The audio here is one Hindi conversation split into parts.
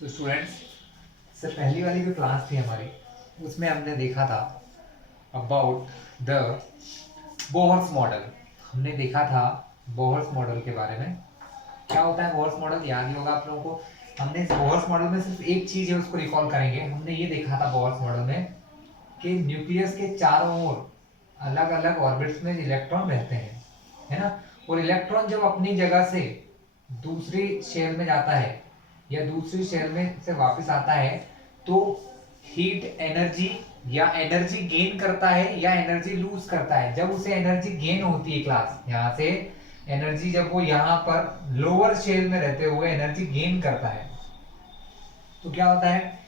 तो स्टूडेंट्स, से पहली वाली जो क्लास थी हमारी, उसमें हमने देखा था अबाउट द बोहर्स मॉडल। हमने देखा था बोहर्स मॉडल के बारे में। क्या होता है बोहर्स मॉडल, याद ही होगा आप लोगों को। हमने इस बोहर्स मॉडल में सिर्फ एक चीज है, उसको रिकॉल करेंगे। हमने ये देखा था बोहर्स मॉडल में कि न्यूक्लियस के चारों ओर अलग अलग ऑर्बिट्स में इलेक्ट्रॉन रहते हैं, है ना। और इलेक्ट्रॉन जब अपनी जगह से दूसरी शेल में जाता है या दूसरी शेल में से वापस आता है, तो हीट एनर्जी या एनर्जी गेन करता है या एनर्जी लूज करता है। जब उसे एनर्जी गेन होती है क्लास, यहाँ से एनर्जी, जब वो यहाँ पर लोअर शेल में रहते हुए एनर्जी गेन करता है, तो क्या होता है,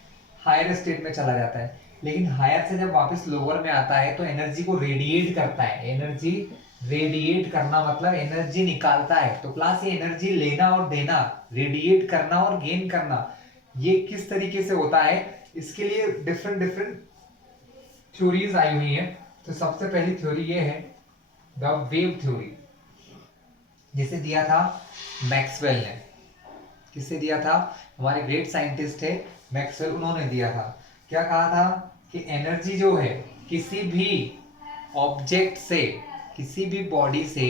हायर स्टेट में चला जाता है। लेकिन हायर से जब वापस लोअर में आता है तो एनर्जी को रेडिएट करता है। एनर्जी रेडिएट करना मतलब एनर्जी निकालता है। तो क्लास, ये एनर्जी लेना और देना, रेडिएट करना और गेन करना, ये किस तरीके से होता है, इसके लिए डिफरेंट डिफरेंट थ्योरीज आई हुई हैं। तो सबसे पहली थ्योरी ये है द वेव थ्योरी, जिसे दिया था मैक्सवेल ने। किससे दिया था? हमारे ग्रेट साइंटिस्ट थे मैक्सवेल, उन्होंने दिया था। क्या कहा था कि एनर्जी जो है किसी भी ऑब्जेक्ट से, किसी भी बॉडी से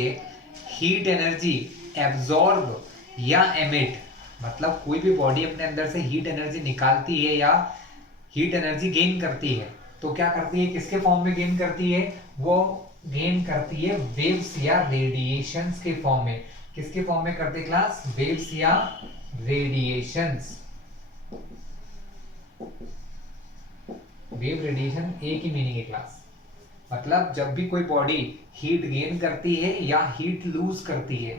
हीट एनर्जी एब्जॉर्ब या एमिट, मतलब कोई भी बॉडी अपने अंदर से हीट एनर्जी निकालती है या हीट एनर्जी गेन करती है, तो क्या करती है, किसके फॉर्म में गेन करती है? वो गेन करती है वेव्स या रेडिएशंस के फॉर्म में। किसके फॉर्म में करते क्लास? वेव्स या रेडिएशंस। वेव रेडिएशन एक ही मीनिंग है क्लास। मतलब जब भी कोई बॉडी हीट गेन करती है या हीट लूज करती है,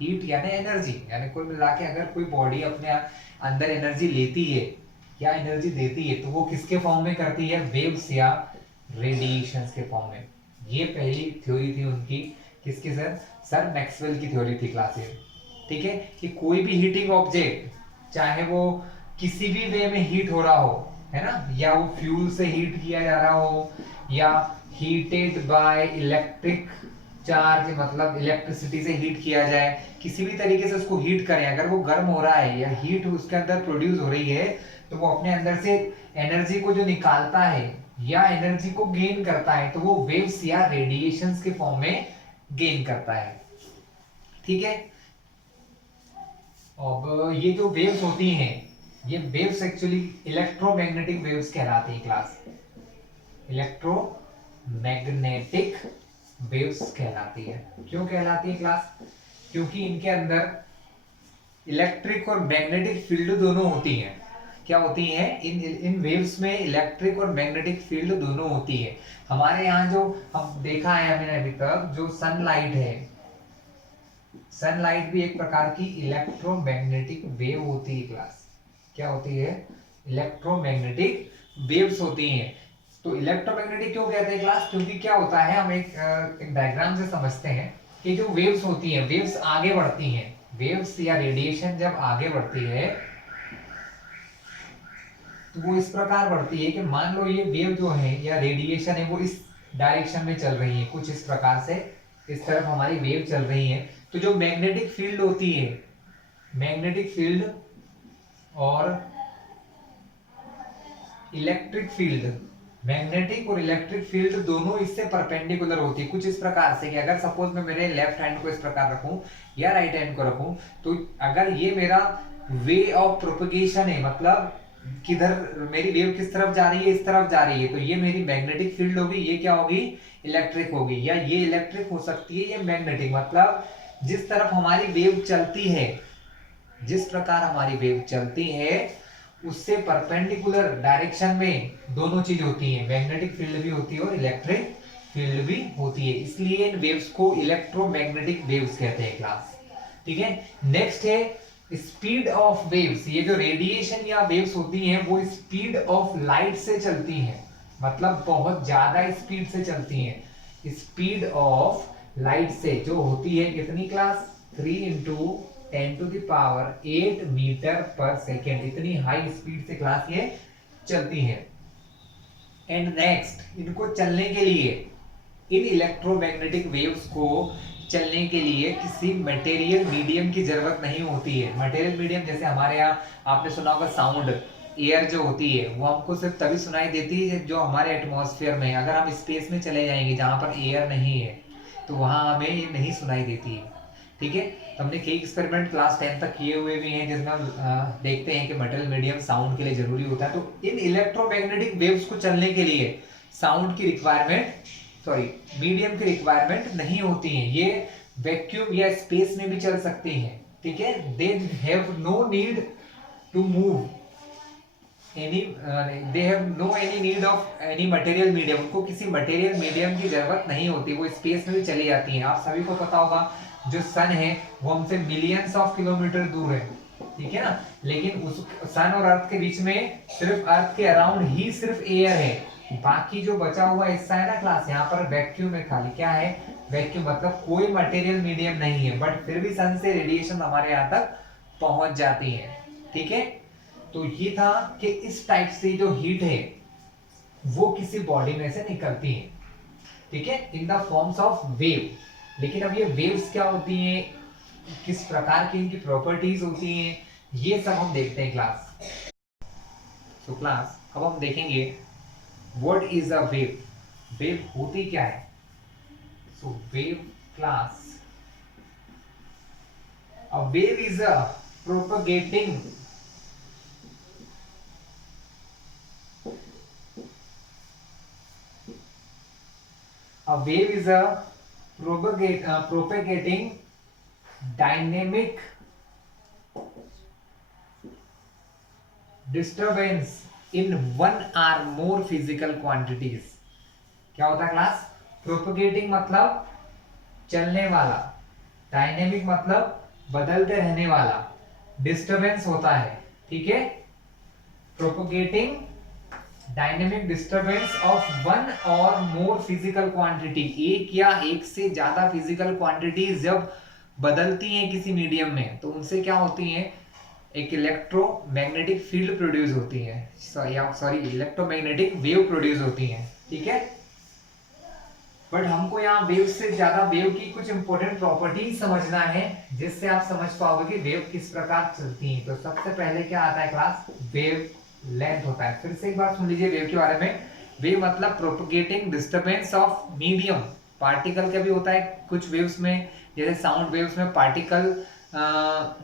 हीट यानी एनर्जी, यानी कुल मिला के अगर कोई बॉडी अपने अंदर एनर्जी लेती है या एनर्जी देती है, तो वो किसके फॉर्म में करती है? वेव्स या रेडिएशंस के फॉर्म में। ये पहली थ्योरी थी उनकी। किसकी सर? सर मैक्सवेल की थ्योरी थी क्लास ये। ठीक है, कि कोई भी हीटिंग ऑब्जेक्ट, चाहे वो किसी भी वे में हीट हो रहा हो, है ना, या वो फ्यूल से हीट किया जा रहा हो या हीटेड बाय इलेक्ट्रिक चार्ज, मतलब इलेक्ट्रिसिटी से हीट किया जाए, किसी भी तरीके से उसको हीट करें, अगर वो गर्म हो रहा है या हीट उसके अंदर प्रोड्यूस हो रही है, तो वो अपने अंदर से एनर्जी को जो निकालता है या एनर्जी को गेन करता है, तो वो वेव्स या रेडिएशंस के फॉर्म में गेन करता है। ठीक है। अब ये जो वेव्स होती हैं, ये वेव्स एक्चुअली इलेक्ट्रोमैग्नेटिक वेव्स कहलाती है क्लास। इलेक्ट्रोमैग्नेटिक वेव्स कहलाती है। क्यों कहलाती है क्लास? क्योंकि इनके अंदर इलेक्ट्रिक और मैग्नेटिक फील्ड दोनों होती हैं। क्या होती हैं? इन वेव्स में इलेक्ट्रिक और मैग्नेटिक फील्ड दोनों होती है। हमारे यहाँ जो हम देखा है हमने अभी तक, जो सनलाइट है, सनलाइट भी एक प्रकार की इलेक्ट्रोमैग्नेटिक वेव होती है क्लास। क्या होती है? इलेक्ट्रोमैग्नेटिक वेव्स होती हैं। तो इलेक्ट्रोमैग्नेटिक क्यों कहते हैं क्लास? क्योंकि क्या होता है, हम एक डायग्राम से समझते हैं कि जो वेव्स होती हैं, वेव्स आगे बढ़ती हैं। वेव्स या रेडिएशन जब आगे बढ़ती है, तो वो इस प्रकार बढ़ती है कि मान लो ये वेव जो है या रेडिएशन है, वो इस डायरेक्शन में चल रही है, कुछ इस प्रकार से इस तरफ हमारी वेव चल रही है। तो जो मैग्नेटिक फील्ड होती है, मैग्नेटिक फील्ड और इलेक्ट्रिक फील्ड, मैग्नेटिक और इलेक्ट्रिक फील्ड दोनों इससे परपेंडिकुलर होती है, कुछ इस प्रकार से कि अगर सपोज मैं मेरे लेफ्ट हैंड को इस प्रकार रखूं या राइट हैंड को रखूं, तो अगर ये मेरा वे ऑफ प्रोपगेशन है, मतलब किधर मेरी वेव किस तरफ जा रही है, इस तरफ जा रही है, तो ये मेरी मैग्नेटिक फील्ड होगी, ये क्या होगी? इलेक्ट्रिक होगी। या ये इलेक्ट्रिक हो सकती है, ये मैग्नेटिक। मतलब जिस तरफ हमारी वेव चलती है, जिस प्रकार हमारी वेव चलती है, उससे परपेंडिकुलर डायरेक्शन में दोनों चीज होती है, मैग्नेटिक फील्ड भी होती है और इलेक्ट्रिक फील्ड भी होती है। इसलिए इन वेव्स को इलेक्ट्रोमैग्नेटिक वेव्स कहते हैं क्लास। ठीक है। नेक्स्ट है स्पीड ऑफ वेव्स। ये जो रेडिएशन या वेव्स होती हैं, वो स्पीड ऑफ लाइट से चलती हैं, मतलब बहुत ज्यादा स्पीड से चलती हैं। स्पीड ऑफ लाइट से जो होती है कितनी class? 3 into 10⁸ metre per second, इतनी हाई स्पीड से क्लास ये चलती है। एंड नेक्स्ट, इनको चलने के लिए इन इलेक्ट्रोमैग्नेटिक वेव्स को चलने के लिए किसी मटेरियल मीडियम की जरूरत नहीं होती है। मटेरियल मीडियम जैसे हमारे यहाँ आपने सुना होगा साउंड, एयर जो होती है वो हमको सिर्फ तभी सुनाई देती है जो हमारे एटमॉस्फेयर में। अगर हम स्पेस में चले जाएंगे जहाँ पर एयर नहीं है तो वहाँ हमें ये नहीं सुनाई देती है। ठीक है, तो हमने कई एक्सपेरिमेंट क्लास 10 तक किए हुए भी हैं जिसमें हम देखते हैं कि मटेरियल मीडियम साउंड के लिए जरूरी होता है। तो इन इलेक्ट्रोमैग्नेटिक वेव्स को चलने के लिए साउंड की रिक्वायरमेंट, सॉरी मीडियम की रिक्वायरमेंट नहीं होती है। ये वैक्यूम या स्पेस में भी चल सकती हैं। ठीक है, they have no need to move any, they have no any need of any material medium. उनको किसी मटेरियल मीडियम की जरूरत नहीं होती, वो स्पेस में भी चली जाती हैं। आप सभी को पता होगा जो सन है वो हमसे मिलियंस ऑफ किलोमीटर दूर है, ठीक है ना, लेकिन उस सन और अर्थ के बीच में सिर्फ अर्थ के अराउंड ही सिर्फ एयर है। बाकी जो बचा हुआ हिस्सा है ना क्लास, यहाँ पर वैक्यूम है खाली। क्या है? वैक्यूम, मतलब कोई मटेरियल मीडियम नहीं है, बट फिर भी सन से रेडिएशन हमारे यहाँ तक पहुंच जाती है। ठीक है, तो ये था कि इस टाइप से जो हीट है वो किसी बॉडी में से निकलती है, ठीक है, in the forms of wave. लेकिन अब ये वेव्स क्या होती हैं, किस प्रकार की इनकी प्रॉपर्टीज होती हैं, ये सब हम देखते हैं क्लास। तो क्लास अब हम देखेंगे what is a wave, wave होती क्या है। So wave class, a wave is a propagating A wave is a propagating dynamic disturbance in one or more physical quantities। क्या होता है क्लास? प्रोपगेटिंग मतलब चलने वाला, डायनेमिक मतलब बदलते रहने वाला, डिस्टरबेंस होता है। ठीक है, propagating dynamic disturbance of one और मोर फिजिकल क्वांटिटी, एक या एक से ज्यादा फिजिकल क्वांटिटीज जब बदलती हैं किसी मीडियम में तो उनसे क्या होती हैं, एक इलेक्ट्रोमैग्नेटिक फील्ड प्रोड्यूस होती है, सॉरी इलेक्ट्रोमैग्नेटिक वेव प्रोड्यूस होती हैं। ठीक है, बट हमको यहाँ वेव से ज्यादा वेव की कुछ इंपॉर्टेंट प्रॉपर्टीज समझना है जिससे आप समझ पाओगे कि वेव किस प्रकार चलती है। तो सबसे पहले क्या आता है क्लास? वेव लेंथ होता है। फिर से एक बार सुन लीजिए वेव के बारे में। वेव मतलब propagating disturbance of medium, particle का भी होता है कुछ वेव्स में, जैसे साउंड वेव्स में पार्टिकल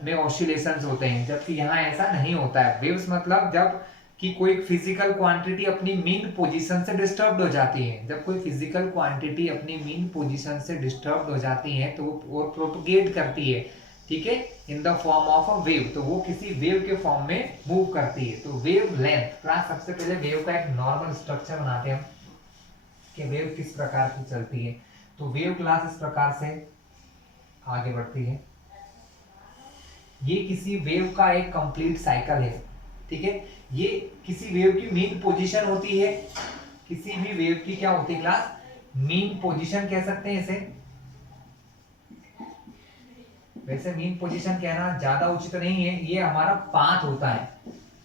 में ऑसिलेशंस होते हैं, जबकि यहाँ ऐसा नहीं होता है। वेव्स मतलब जब कि कोई फिजिकल क्वांटिटी अपनी मीन पोजीशन से डिस्टर्ब हो जाती है, जब कोई फिजिकल क्वांटिटी अपनी मीन पोजीशन से डिस्टर्ब हो जाती है तो वो प्रोपगेट करती है, ठीक है, in the form of a wave, तो वो किसी वेव के फॉर्म में मूव करती है। तो वेव लेंथ क्लास, सबसे पहले वेव का एक नॉर्मल स्ट्रक्चर बनाते हैं कि वेव किस प्रकार की चलती है। तो वेव क्लास इस प्रकार से आगे बढ़ती है। ये किसी वेव का एक कंप्लीट साइकिल है, ठीक है, ये किसी वेव की मीन पोजीशन होती है। किसी भी वेव की क्या होती है क्लास? मीन पोजीशन कह सकते हैं इसे। वैसे मीन पोजीशन कहना ज्यादा उचित नहीं है, ये हमारा पाथ होता है,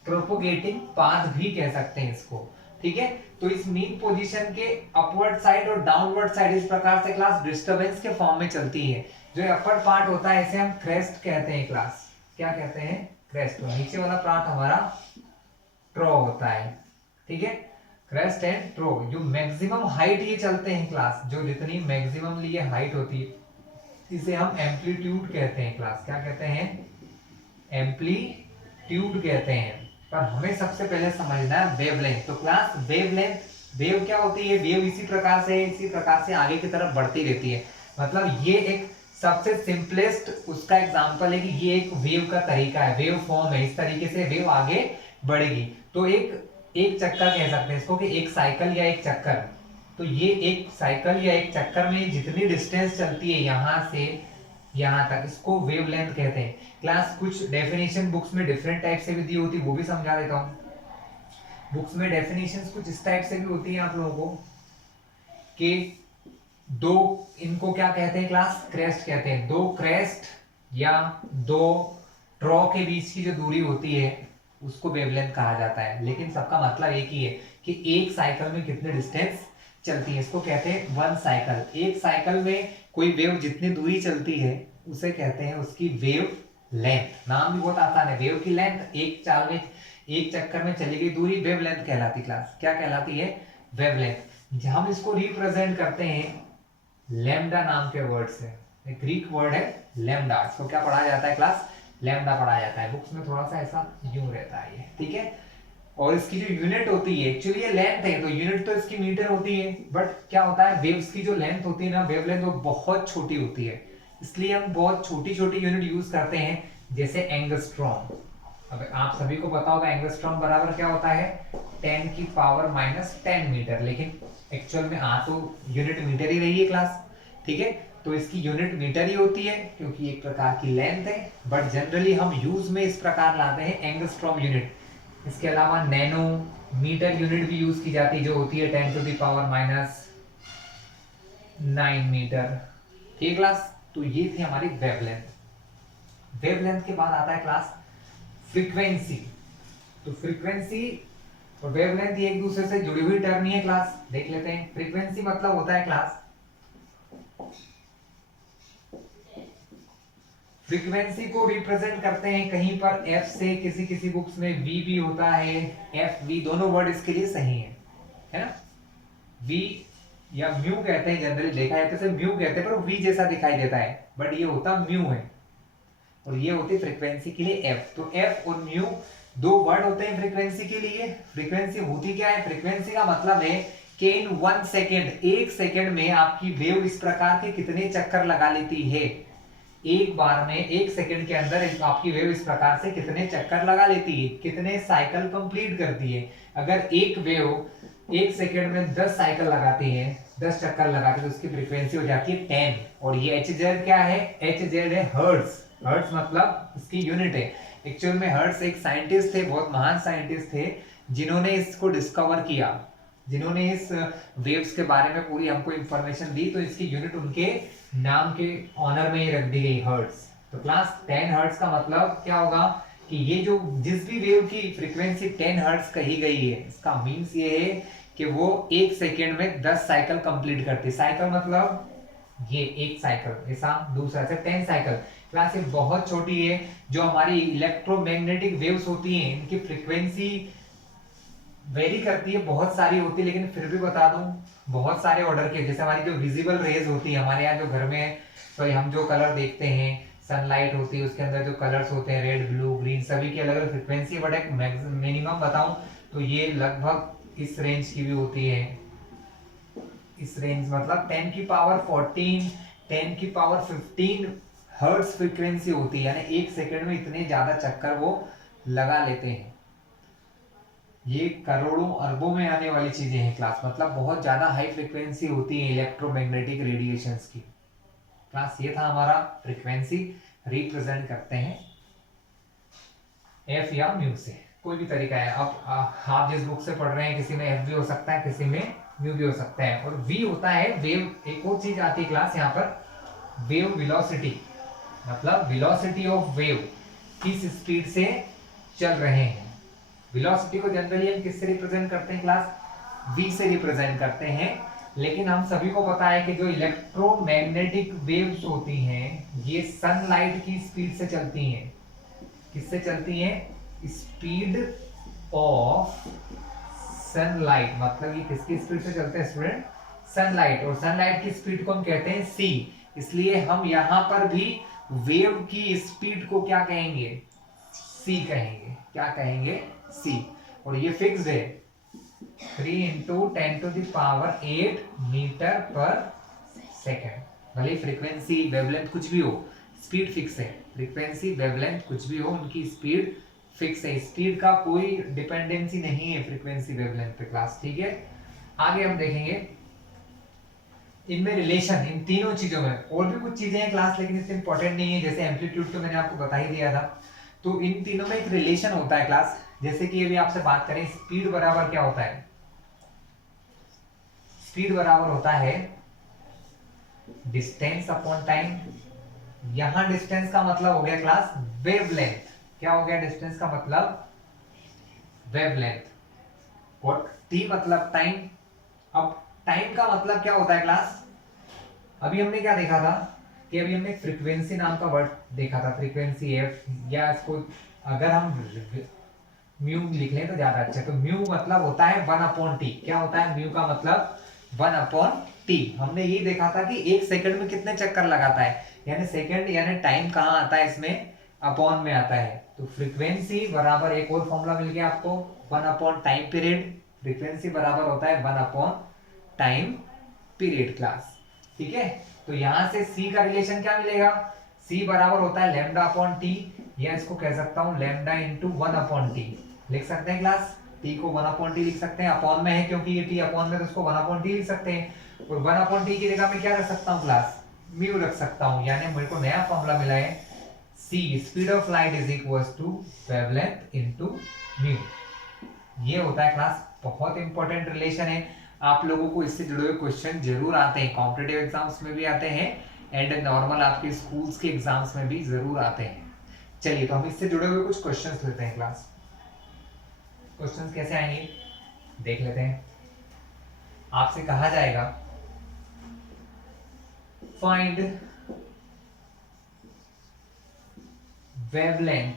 प्रोपोगेटिंग पाथ भी कह सकते हैं इसको। ठीक है, तो इस मीन पोजीशन के अपवर्ड साइड और डाउनवर्ड साइड इस प्रकार से क्लास डिस्टरबेंस के फॉर्म में चलती है। जो अपर पार्ट होता है इसे हम क्रेस्ट कहते हैं क्लास। क्या कहते हैं? क्रेस्ट। नीचे वाला पार्ट हमारा ट्रो होता है, ठीक है, क्रेस्ट एंड ट्रो। जो मैक्सिमम हाइट ये चलते हैं क्लास, जो जितनी मैक्सिमम ये हाइट होती है इसे हम एम्पलीट्यूड कहते हैं क्लास। क्या कहते हैं? एम्पलीट्यूड कहते हैं। पर हमें सबसे पहले समझना है वेवलेंथ। तो क्लास वेवलेंथ, वेव क्या होती है? वेव इसी प्रकार से आगे की तरफ बढ़ती रहती है। मतलब ये एक सबसे सिंपलेस्ट उसका एग्जांपल है कि ये एक वेव का तरीका है, वेव फॉर्म है, इस तरीके से वेव आगे बढ़ेगी। तो एक चक्कर कह सकते हैं इसको, कि एक साइकिल या एक चक्कर। तो ये एक साइकिल या एक चक्कर में जितनी डिस्टेंस चलती है यहां से यहां तक, इसको वेवलेंथ कहते हैं। क्लास कुछ डेफिनेशन बुक्स में डिफरेंट टाइप से भी दी होती है, वो भी समझा देता हूं। बुक्स में डेफिनेशंस कुछ इस टाइप से भी होती है आप लोगों को, कि दो, इनको क्या कहते हैं क्लास? क्रेस्ट कहते हैं। दो क्रेस्ट या दो ट्रॉ के बीच की जो दूरी होती है उसको वेवलेंथ कहा जाता है। लेकिन सबका मतलब एक ही है कि एक साइकिल में कितने डिस्टेंस चलती है, इसको कहते हैं वन साइकिल। एक साइकिल में कोई वेव जितनी दूरी चलती है उसे कहते हैं उसकी वेव लेंथ। नाम भी बहुत आसान है, वेव की लेंथ। एक चाल में, एक चक्कर में चली गई दूरी वेव लेंथ कहलाती। क्लास क्या कहलाती है? Wave length. हम इसको रिप्रेजेंट करते हैं लैम्डा नाम के वर्ड से। एक ग्रीक वर्ड है लैम्डा, इसको क्या पढ़ा जाता है क्लास? लैम्डा पढ़ा जाता है। बुक्स में थोड़ा सा ऐसा यूं रहता है ये, ठीक है। और इसकी जो यूनिट होती है, एक्चुअली ये लेंथ है तो यूनिट तो इसकी मीटर होती है, बट क्या होता है वेव्स की जो लेंथ होती है ना, वेव लेंथ, वो बहुत छोटी होती है। इसलिए हम बहुत छोटी छोटी यूनिट यूज करते हैं, जैसे एंगस्ट्रॉम। अब आप सभी को पता होगा एंगस्ट्रॉम बराबर क्या होता है? 10⁻⁻10 मीटर। लेकिन एक्चुअल में तो यूनिट मीटर ही रही है क्लास, ठीक है। तो इसकी यूनिट मीटर ही होती है क्योंकि एक प्रकार की लेंथ है, बट जनरली हम यूज में इस प्रकार लाते हैं एंगस्ट्रॉम यूनिट। इसके अलावा नैनो मीटर यूनिट भी यूज की जाती है, जो होती है 10⁻⁹ मीटर, ठीक क्लास। तो ये थी हमारी वेवलेंथ। वेवलेंथ के बाद आता है क्लास फ्रीक्वेंसी। तो फ्रीक्वेंसी और वेवलेंथ ये एक दूसरे से जुड़ी हुई टर्म ही है क्लास, देख लेते हैं। फ्रीक्वेंसी मतलब होता है क्लास, फ्रीक्वेंसी को रिप्रेजेंट करते हैं कहीं पर एफ से, किसी किसी बुक्स में वी भी होता है, एफ वी दोनों वर्ड इसके लिए सही है ना। वी या म्यू कहते हैं, जनरली देखा जाए तो इसे म्यू कहते हैं, पर वी जैसा दिखाई देता है, बट ये होता म्यू है। और ये होती फ्रीक्वेंसी के लिए एफ। तो एफ और म्यू दो वर्ड होते हैं फ्रीक्वेंसी के लिए। फ्रीक्वेंसी होती क्या है? फ्रीक्वेंसी का मतलब है कि इन 1 सेकेंड, 1 सेकेंड में आपकी वेव इस प्रकार के कितने चक्कर लगा लेती है। एक बार में 1 सेकेंड के अंदर आपकी वेव इस प्रकार से कितने चक्कर लगा लेती है, कितने साइकिल कंप्लीट करती है। अगर एक वेव 1 सेकेंड में 10 साइकिल लगाती है, 10 चक्कर लगाती है, तो उसकी फ्रीक्वेंसी हो जाती है 10। और ये एच जेड क्या है? एच जेड है हर्ट्ज। हर्ट्ज मतलब इसकी यूनिट है। एक्चुअल में हर्ट्ज एक साइंटिस्ट थे, बहुत महान साइंटिस्ट थे, जिन्होंने इसको डिस्कवर किया, जिन्होंने इस वेव्स के बारे में पूरी हमको इंफॉर्मेशन दी। तो इसकी यूनिट उनके नाम के ऑनर में ही रख दी गई, हर्ट्ज। तो क्लास 10 हर्ट्ज का मतलब क्या होगा कि ये जो जिस भी वेव की फ्रीक्वेंसी 10 हर्ट्ज कही गई है, इसका मीन्स ये है कि वो 1 सेकेंड में 10 साइकिल कंप्लीट करती। साइकिल मतलब ये एक साइकिल, ऐसा दूसरा से 10 साइकिल। क्लास ये बहुत छोटी है। जो हमारी इलेक्ट्रोमैग्नेटिक वेव्स होती हैं, इनकी फ्रीक्वेंसी वेरी करती है, बहुत सारी होती है, लेकिन फिर भी बता दूं बहुत सारे ऑर्डर के। जैसे हमारी जो विजिबल रेज होती है हमारे यहाँ जो घर में, सॉरी हम जो कलर देखते हैं, सनलाइट होती है, उसके अंदर जो कलर्स होते हैं रेड ब्लू ग्रीन, सभी की अलग अलग फ्रीक्वेंसी। बट एक मिनिमम बताऊं तो ये लगभग इस रेंज की भी होती है। इस रेंज मतलब 10⁻14 10⁻15 हर्ट्ज फ्रीक्वेंसी होती है, यानी 1 सेकंड में इतने ज्यादा चक्कर वो लगा लेते हैं। ये करोड़ों अरबों में आने वाली चीजें हैं क्लास, मतलब बहुत ज्यादा हाई फ्रीक्वेंसी होती है इलेक्ट्रोमैग्नेटिक रेडिएशंस की। क्लास ये था हमारा फ्रीक्वेंसी, रिप्रेजेंट करते हैं एफ या म्यू से, कोई भी तरीका है। अब आप जिस बुक से पढ़ रहे हैं, किसी में एफ भी हो सकता है, किसी में म्यू भी हो सकता है। और वी होता है वेव। एक और चीज आती है क्लास यहाँ पर, वेव वेलोसिटी, मतलब वेलोसिटी ऑफ वेव, किस स्पीड से चल रहे हैं। वेलोसिटी को जनरली हम किससे रिप्रेजेंट करते हैं क्लास? v से रिप्रेजेंट करते हैं। लेकिन हम सभी को पता है कि जो इलेक्ट्रोमैग्नेटिक वेव्स होती हैं, ये सनलाइट की स्पीड से चलती हैं। किससे चलती हैं? स्पीड ऑफ सनलाइट, मतलब ये किसकी स्पीड से चलते हैं स्टूडेंट? सनलाइट। और सनलाइट की स्पीड को हम कहते हैं c। इसलिए हम यहां पर भी वेव की स्पीड को क्या कहेंगे? c कहेंगे। क्या कहेंगे? c। और ये फिक्स्ड है, 3 × 10⁸ मीटर पर सेकेंड। भले फ्रीक्वेंसी वेवलेंथ कुछ भी हो, स्पीड फिक्स है। फ्रीक्वेंसी वेवलेंथ कुछ भी हो, उनकी स्पीड फिक्स है। स्पीड का कोई डिपेंडेंसी नहीं है फ्रीक्वेंसी वेवलेंथ पे क्लास, ठीक है। आगे हम देखेंगे इनमें रिलेशन, इन तीनों चीजों में। और भी कुछ चीजें हैं क्लास, लेकिन इससे इंपॉर्टेंट नहीं है। जैसे एम्पलीट्यूड तो मैंने आपको बता ही दिया था। तो इन तीनों में एक रिलेशन होता है क्लास। जैसे कि अभी आपसे बात करें, स्पीड बराबर क्या होता है? स्पीड बराबर होता है डिस्टेंस अपॉन टाइम। यहां डिस्टेंस का मतलब हो गया क्लास वेवलेंथ। क्या हो गया डिस्टेंस का मतलब? वेवलेंथ। और टी मतलब टाइम। अब टाइम का मतलब क्या होता है क्लास? अभी हमने क्या देखा था कि अभी हमने फ्रीक्वेंसी नाम का वर्ड देखा था, फ्रीक्वेंसी एफ, या इसको अगर हम म्यू लिख लें तो ज्यादा अच्छा। तो म्यू मतलब होता है 1/t। क्या होता है म्यू का मतलब? 1/t। हमने ये देखा था कि एक सेकंड में कितने चक्कर लगाता है, यानी सेकंड यानी टाइम कहाँ आता है इसमें? अपॉन में आता है। तो फ्रीक्वेंसी बराबर एक और फॉर्मूला मिल गया आपको, 1/टाइम पीरियड। फ्रीक्वेंसी बराबर होता है 1/टाइम पीरियड क्लास। ठीक है, तो यहां से c का रिलेशन क्या मिलेगा? c बराबर होता है लैम्डा अपॉन टी, या इसको कह सकता हूं लैम्डा इंटू 1/t। लिख सकते हैं क्लास, t को 1/t लिख सकते हैं, अपॉन में है क्योंकि ये t अपॉन में, तो उसको 1/t लिख सकते हैं। और 1/t की जगह में क्या रख सकता हूँ क्लास? म्यू रख सकता हूँ, यानी मेरे को नया फॉर्मूला मिला है, c speed of light is equals to wavelength into mu. ये होता है क्लास, बहुत इंपॉर्टेंट रिलेशन है। आप लोगों को इससे जुड़े हुए क्वेश्चन जरूर आते हैं, कॉम्पिटिटिव एग्जाम्स में भी आते हैं एंड नॉर्मल आपके स्कूल्स के एग्जाम्स में भी जरूर आते हैं। चलिए, तो हम इससे जुड़े हुए कुछ क्वेश्चंस लेते हैं क्लास। क्वेश्चंस कैसे आएंगे देख लेते हैं। आपसे कहा जाएगा find wavelength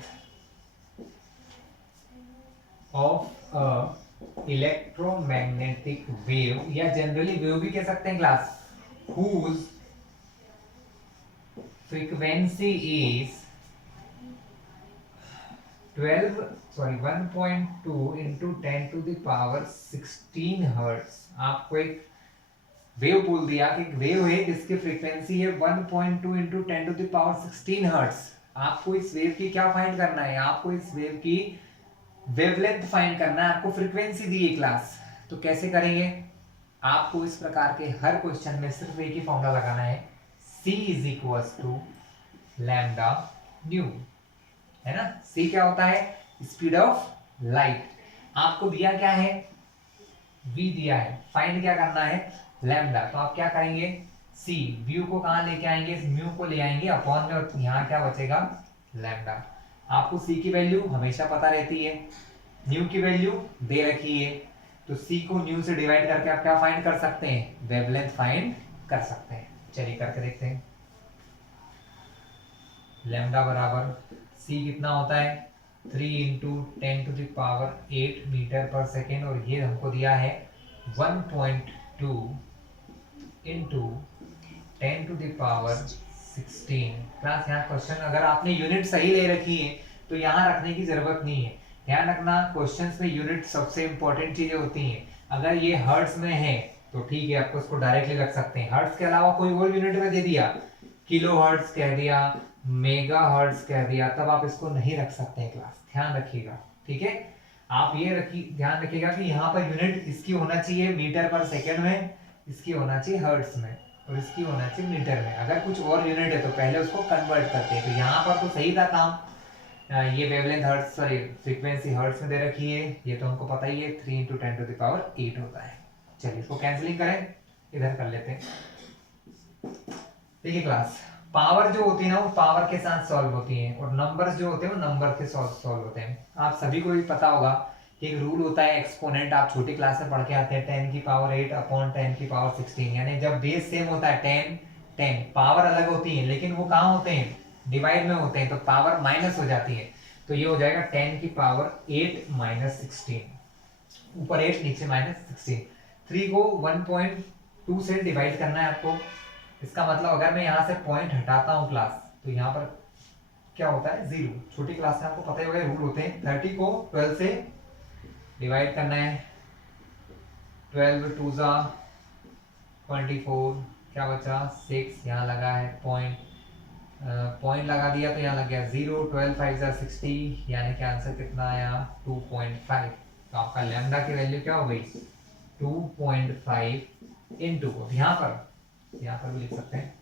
of a electromagnetic wave, या जनरली वेव भी कह सकते हैं class, whose frequency is 1.2 into 10 to the power 16 hertz. आपको एक वेव बोल दिया कि वेव है जिसकी फ्रीक्वेंसी है 1.2 into 10 to the power 16 hertz. आपको इस वेव की क्या फाइंड करना है? आपको इस वेव की वेवलेंथ फाइंड करना है। आपको फ्रीक्वेंसी दी है क्लास, तो कैसे करेंगे? आपको इस प्रकार के हर क्वेश्चन में सिर्फ एक ही फॉर्मूला लगाना है, c is equals to lambda nu, है ना। c क्या होता है? Speed of light. आपको दिया क्या है? v दिया है, फाइंड क्या करना है? लैम्डा। तो आप क्या करेंगे? c व्यू को कहां लेके आएंगे? म्यू को ले आएंगे अपॉन में, और यहां क्या बचेगा? लैम्डा। आपको c की वैल्यू हमेशा पता रहती है, न्यू की वैल्यू दे रखी है, तो c को न्यू से डिवाइड करके आप क्या फाइंड कर सकते हैं? वेवलेंथ फाइंड कर सकते हैं। चलिए करके देखते हैं। लैम्डा बराबर c कितना होता है? 3 into 10 to the power 8 metre per second, और ये हमको दिया है 1.2 into 10 to the power 16। Class यहाँ क्वेश्चन अगर आपने यूनिट सही ले रखी है तो यहाँ रखने की जरूरत नहीं है। ध्यान रखना, क्वेश्चंस में यूनिट सबसे इंपॉर्टेंट चीजें होती हैं। अगर ये हर्ट्ज में है तो ठीक है, आपको इसको डायरेक्टली रख सकते हैं। हर्ट्ज के अलावा कोई और यूनिट में दे दिया, किलो हर्ट्ज कह दिया, मेगा हर्ट्ज कह दिया, तब आप इसको नहीं रख सकते हैं क्लास। ध्यान रखिएगा, ठीक है। आप ये ध्यान रखिएगा कि यहाँ पर यूनिट इसकी होना चाहिए मीटर पर सेकेंड में, इसकी होना चाहिए हर्ट्ज में, और इसकी होना चाहिए मीटर में। अगर कुछ और यूनिट है तो पहले उसको कन्वर्ट करते हैं। तो यहाँ पर तो सही था काम। ये wavelength hertz, sorry frequency hertz में दे रखी है, ये तो हमको पता ही है, 3 इंटू 10 टू द पावर 8 होता है। चलिए इसको कैंसिलिंग करें, इधर कर लेते हैं। देखिए क्लास, पावर जो होती है ना वो पावर के साथ सॉल्व होती है, और नंबर्स जो होते हैं वो नंबर के साथ सॉल्व होते हैं। आप सभी को भी पता होगा कि एक रूल होता है एक्सपोनेंट, आप छोटी क्लास में पढ़ के आते हैं, 10 की पावर 8 अपॉन 10 की पावर 16। यानी जब बेस सेम होता है 10 10, पावर अलग होती है लेकिन वो कहाँ होते हैं? डिवाइड में होते हैं, तो पावर माइनस हो जाती है। तो ये हो जाएगा 10 की पावर 8 माइनस 16, ऊपर 8 नीचे माइनस 16। 3 को 1.2 से डिवाइड करना है आपको। इसका मतलब अगर मैं यहाँ से पॉइंट हटाता हूँ क्लास, तो यहाँ पर क्या होता है? 0। छोटी क्लास में आपको पता ही होगा रूल होते हैं। 30 को 12 से डिवाइड करना है, 12 2 जा 24, क्या बचा? 6। यहाँ लगा है पॉइंट, पॉइंट लगा दिया तो यहाँ लग गया 0। 12 5 जा 60, यानी कि आंसर कितना आया? 2.5। तो आपका लैम्डा की वैल्यू क्या हो गई? 2.5 इंटू, यहाँ पर भी लिख सकते हैं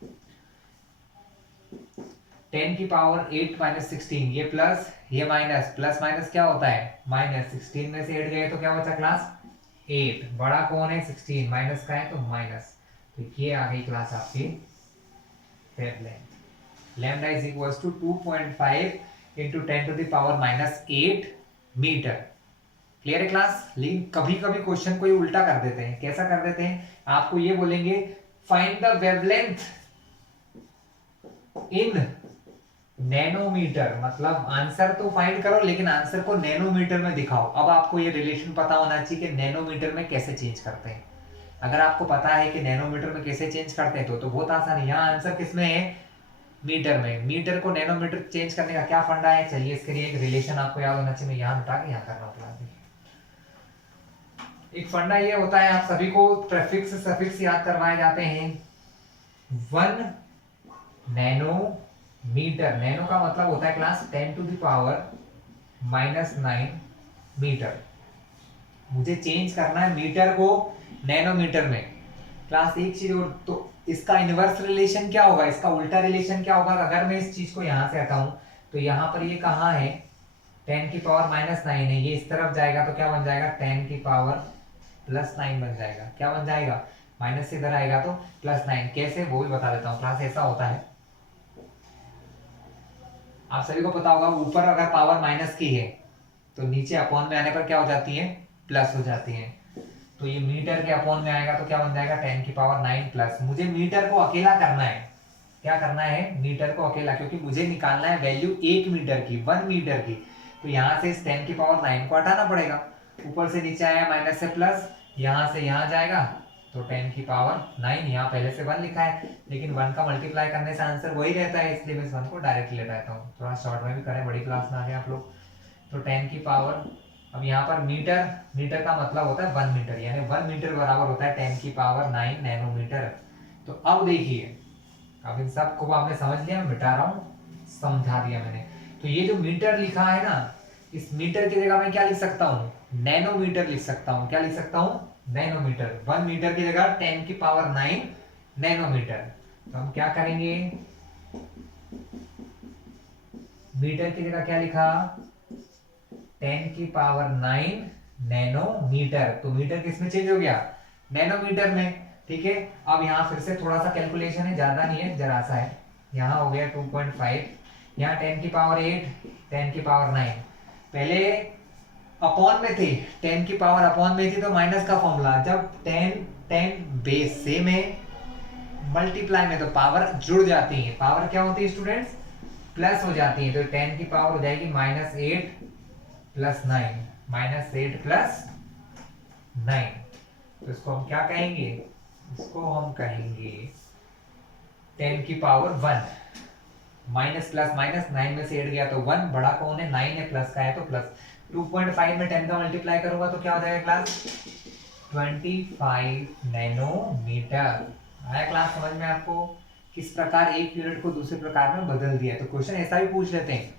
10 की पावर 8 माइनस 16, ये प्लस ये माइनस, प्लस माइनस क्या होता है? माइनस। 16 में से 8 गए तो क्या बचा क्लास? 8। बड़ा कौन है? 16, माइनस का है तो माइनस। तो ये आ गई क्लास आपकी wavelength. Lambda is equals to 2.5 into 10 to the power minus 8 metre. Clear है क्लास? लेकिन कभी कभी क्वेश्चन को ये उल्टा कर देते हैं। कैसा कर देते हैं? आपको ये बोलेंगे find the wavelength in nanometre, मतलब आंसर तो फाइंड करो लेकिन आंसर को नैनोमीटर में दिखाओ। अब आपको ये रिलेशन पता होना चाहिए कि नैनोमीटर में कैसे चेंज करते हैं। अगर आपको पता है कि नैनोमीटर में कैसे चेंज करते हैं तो बहुत आसान है। यहाँ आंसर किसमें है, मीटर में। मीटर को नैनोमीटर चेंज करने का क्या फंडा है, चलिए इसके लिए एक रिलेशन आपको याद होना चाहिए। मैं यहाँ हटा के यहाँ करना होता है। एक फंडा ये होता है, आप सभी को प्रेफिक्स सफिक्स याद करवाए जाते हैं। 1 नैनो मीटर, नैनो का मतलब होता है क्लास 10⁻⁻⁹ मीटर। मुझे चेंज करना है मीटर को नैनोमीटर में। क्लास एक चीज और, तो इसका इनवर्स रिलेशन क्या होगा, इसका उल्टा रिलेशन क्या होगा। अगर मैं इस चीज को यहां से हटाऊं तो यहां पर ये कहाँ है, 10⁻⁹ है, ये इस तरफ जाएगा तो क्या बन जाएगा, 10⁻+9 बन जाएगा। क्या बन जाएगा, माइनस से इधर आएगा तो +9। कैसे, वो भी बता देता हूँ। क्लास ऐसा होता है, आप सभी को पता होगा, ऊपर अगर पावर माइनस की है तो नीचे अपॉन में आने पर क्या हो जाती है, प्लस हो जाती है। तो ये मीटर के अपॉन में आएगा तो क्या बन जाएगा, 10⁻9 प्लस। मुझे मीटर को अकेला करना है, क्या करना है, मीटर को अकेला, क्योंकि मुझे निकालना है वैल्यू 1 मीटर की, 1 मीटर की। तो यहाँ से इस 10⁻9 को हटाना पड़ेगा। ऊपर से नीचे आया माइनस से प्लस, यहाँ से यहाँ जाएगा तो 10⁻9, यहाँ पहले से 1 लिखा है, लेकिन 1 का मल्टीप्लाई करने से आंसर वही रहता है, इसलिए मैं इस 1 को डायरेक्ट ले रहता हूँ। थोड़ा शॉर्ट में भी करें, बड़ी क्लास में आ गए आप लोग। तो 10 अब यहाँ पर मीटर, मीटर का मतलब होता है 1 मीटर, यानी 1 मीटर बराबर होता है 10⁻9 नैनोमीटर। तो अब देखिए, अब इन सब को आपने समझ लिया, मिटा रहा हूँ, समझा दिया मैंने। तो ये जो मीटर लिखा है ना, इस मीटर की जगह मैं क्या लिख सकता हूँ, नैनोमीटर लिख सकता हूँ। क्या लिख सकता हूँ, नैनोमीटर। 1 मीटर की जगह 10⁻9 नैनोमीटर। तो हम क्या करेंगे, मीटर की जगह क्या लिखा, 10⁻9 नैनोमीटर। तो मीटर किस में चेंज हो गया, नैनोमीटर में। ठीक है, अब यहाँ फिर से थोड़ा सा कैलकुलेशन है, ज्यादा नहीं है, जरा सा है। यहाँ हो गया 2.5, यहाँ 10⁸, 10⁻9। पहले अपॉन में थी, 10 की पावर अपॉन में थी तो माइनस का फॉर्मूला, जब 10 बेस से में मल्टीप्लाई में तो पावर जुड़ जाती है। पावर क्या होती है स्टूडेंट्स, प्लस हो जाती है। तो 10 की पावर हो जाएगी -8 + 9, -8 + 9। तो इसको हम क्या कहेंगे, इसको हम कहेंगे 10⁻1। माइनस प्लस माइनस, 9 में से 8 गया तो 1, बड़ा कौन है, 9 है, प्लस का है तो प्लस। 2.5 में 10 का मल्टीप्लाई करूंगा तो क्या हो जाएगा क्लास, 25 नैनोमीटर। आया क्लास समझ में आपको, किस प्रकार एक यूनिट को दूसरे प्रकार में बदल दिया। तो क्वेश्चन ऐसा भी पूछ लेते हैं,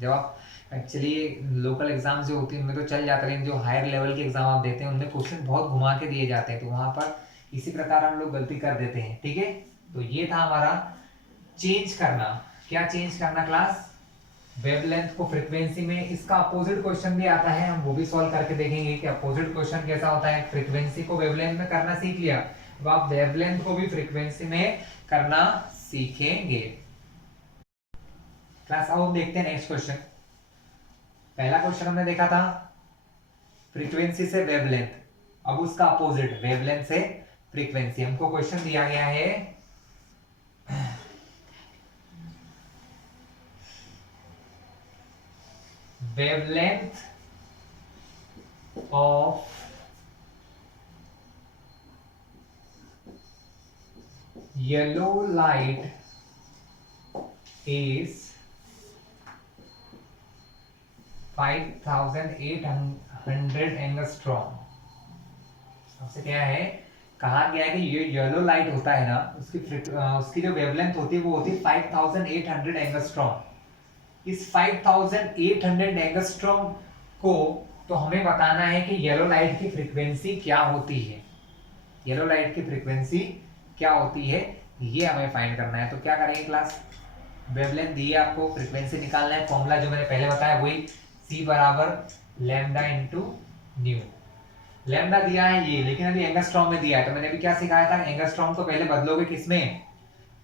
जब आप एक्चुअली लोकल एग्जाम जो होती है उनमें तो चल जाते हैं, जो हायर लेवल के एग्जाम आप देते हैं उनमें क्वेश्चन बहुत घुमा के दिए जाते हैं, तो वहां पर इसी प्रकार हम लोग गलती कर देते हैं। ठीक है, तो ये था हमारा चेंज करना। क्या चेंज करना क्लास, वेवलेंथ को फ्रीक्वेंसी में। इसका अपोजिट क्वेश्चन भी आता है, हम वो भी सॉल्व करके देखेंगे कि अपोजिट क्वेश्चन कैसा होता है। फ्रीक्वेंसी को वेवलेंथ में करना सीख लिया, अब आप वेवलेंथ को भी फ्रीक्वेंसी में करना सीखेंगे। क्लास अब देखते हैं नेक्स्ट क्वेश्चन। पहला क्वेश्चन हमने देखा था फ्रीक्वेंसी से वेवलेंथ, अब उसका अपोजिट वेवलेंथ से फ्रीक्वेंसी। हमको क्वेश्चन दिया गया है wavelength of yellow light is 5800 angstrom. सबसे क्या है, कहा गया है कि ये येलो लाइट होता है ना, उसकी जो वेवलेंथ होती है वो होती है 5800 एंगस्ट्रॉम। इस 5800 एंगस्ट्रॉम को तो हमें बताना है कि येलो लाइट की फ्रीक्वेंसी क्या होती है। येलो लाइट की फ्रीक्वेंसी क्या होती है ये हमें फाइंड करना है। तो क्या करेंगे क्लास, वेवलेंथ दी है आपको, फ्रीक्वेंसी निकालना है। फॉर्मूला जो मैंने पहले बताया वही, C = लैम्डा × न्यू। लैम्डा दिया है ये, लेकिन अभी एंगस्ट्रॉम में दिया है, तो मैंने भी क्या सिखाया था, एंगस्ट्रॉम तो पहले बदलोगे किसमें,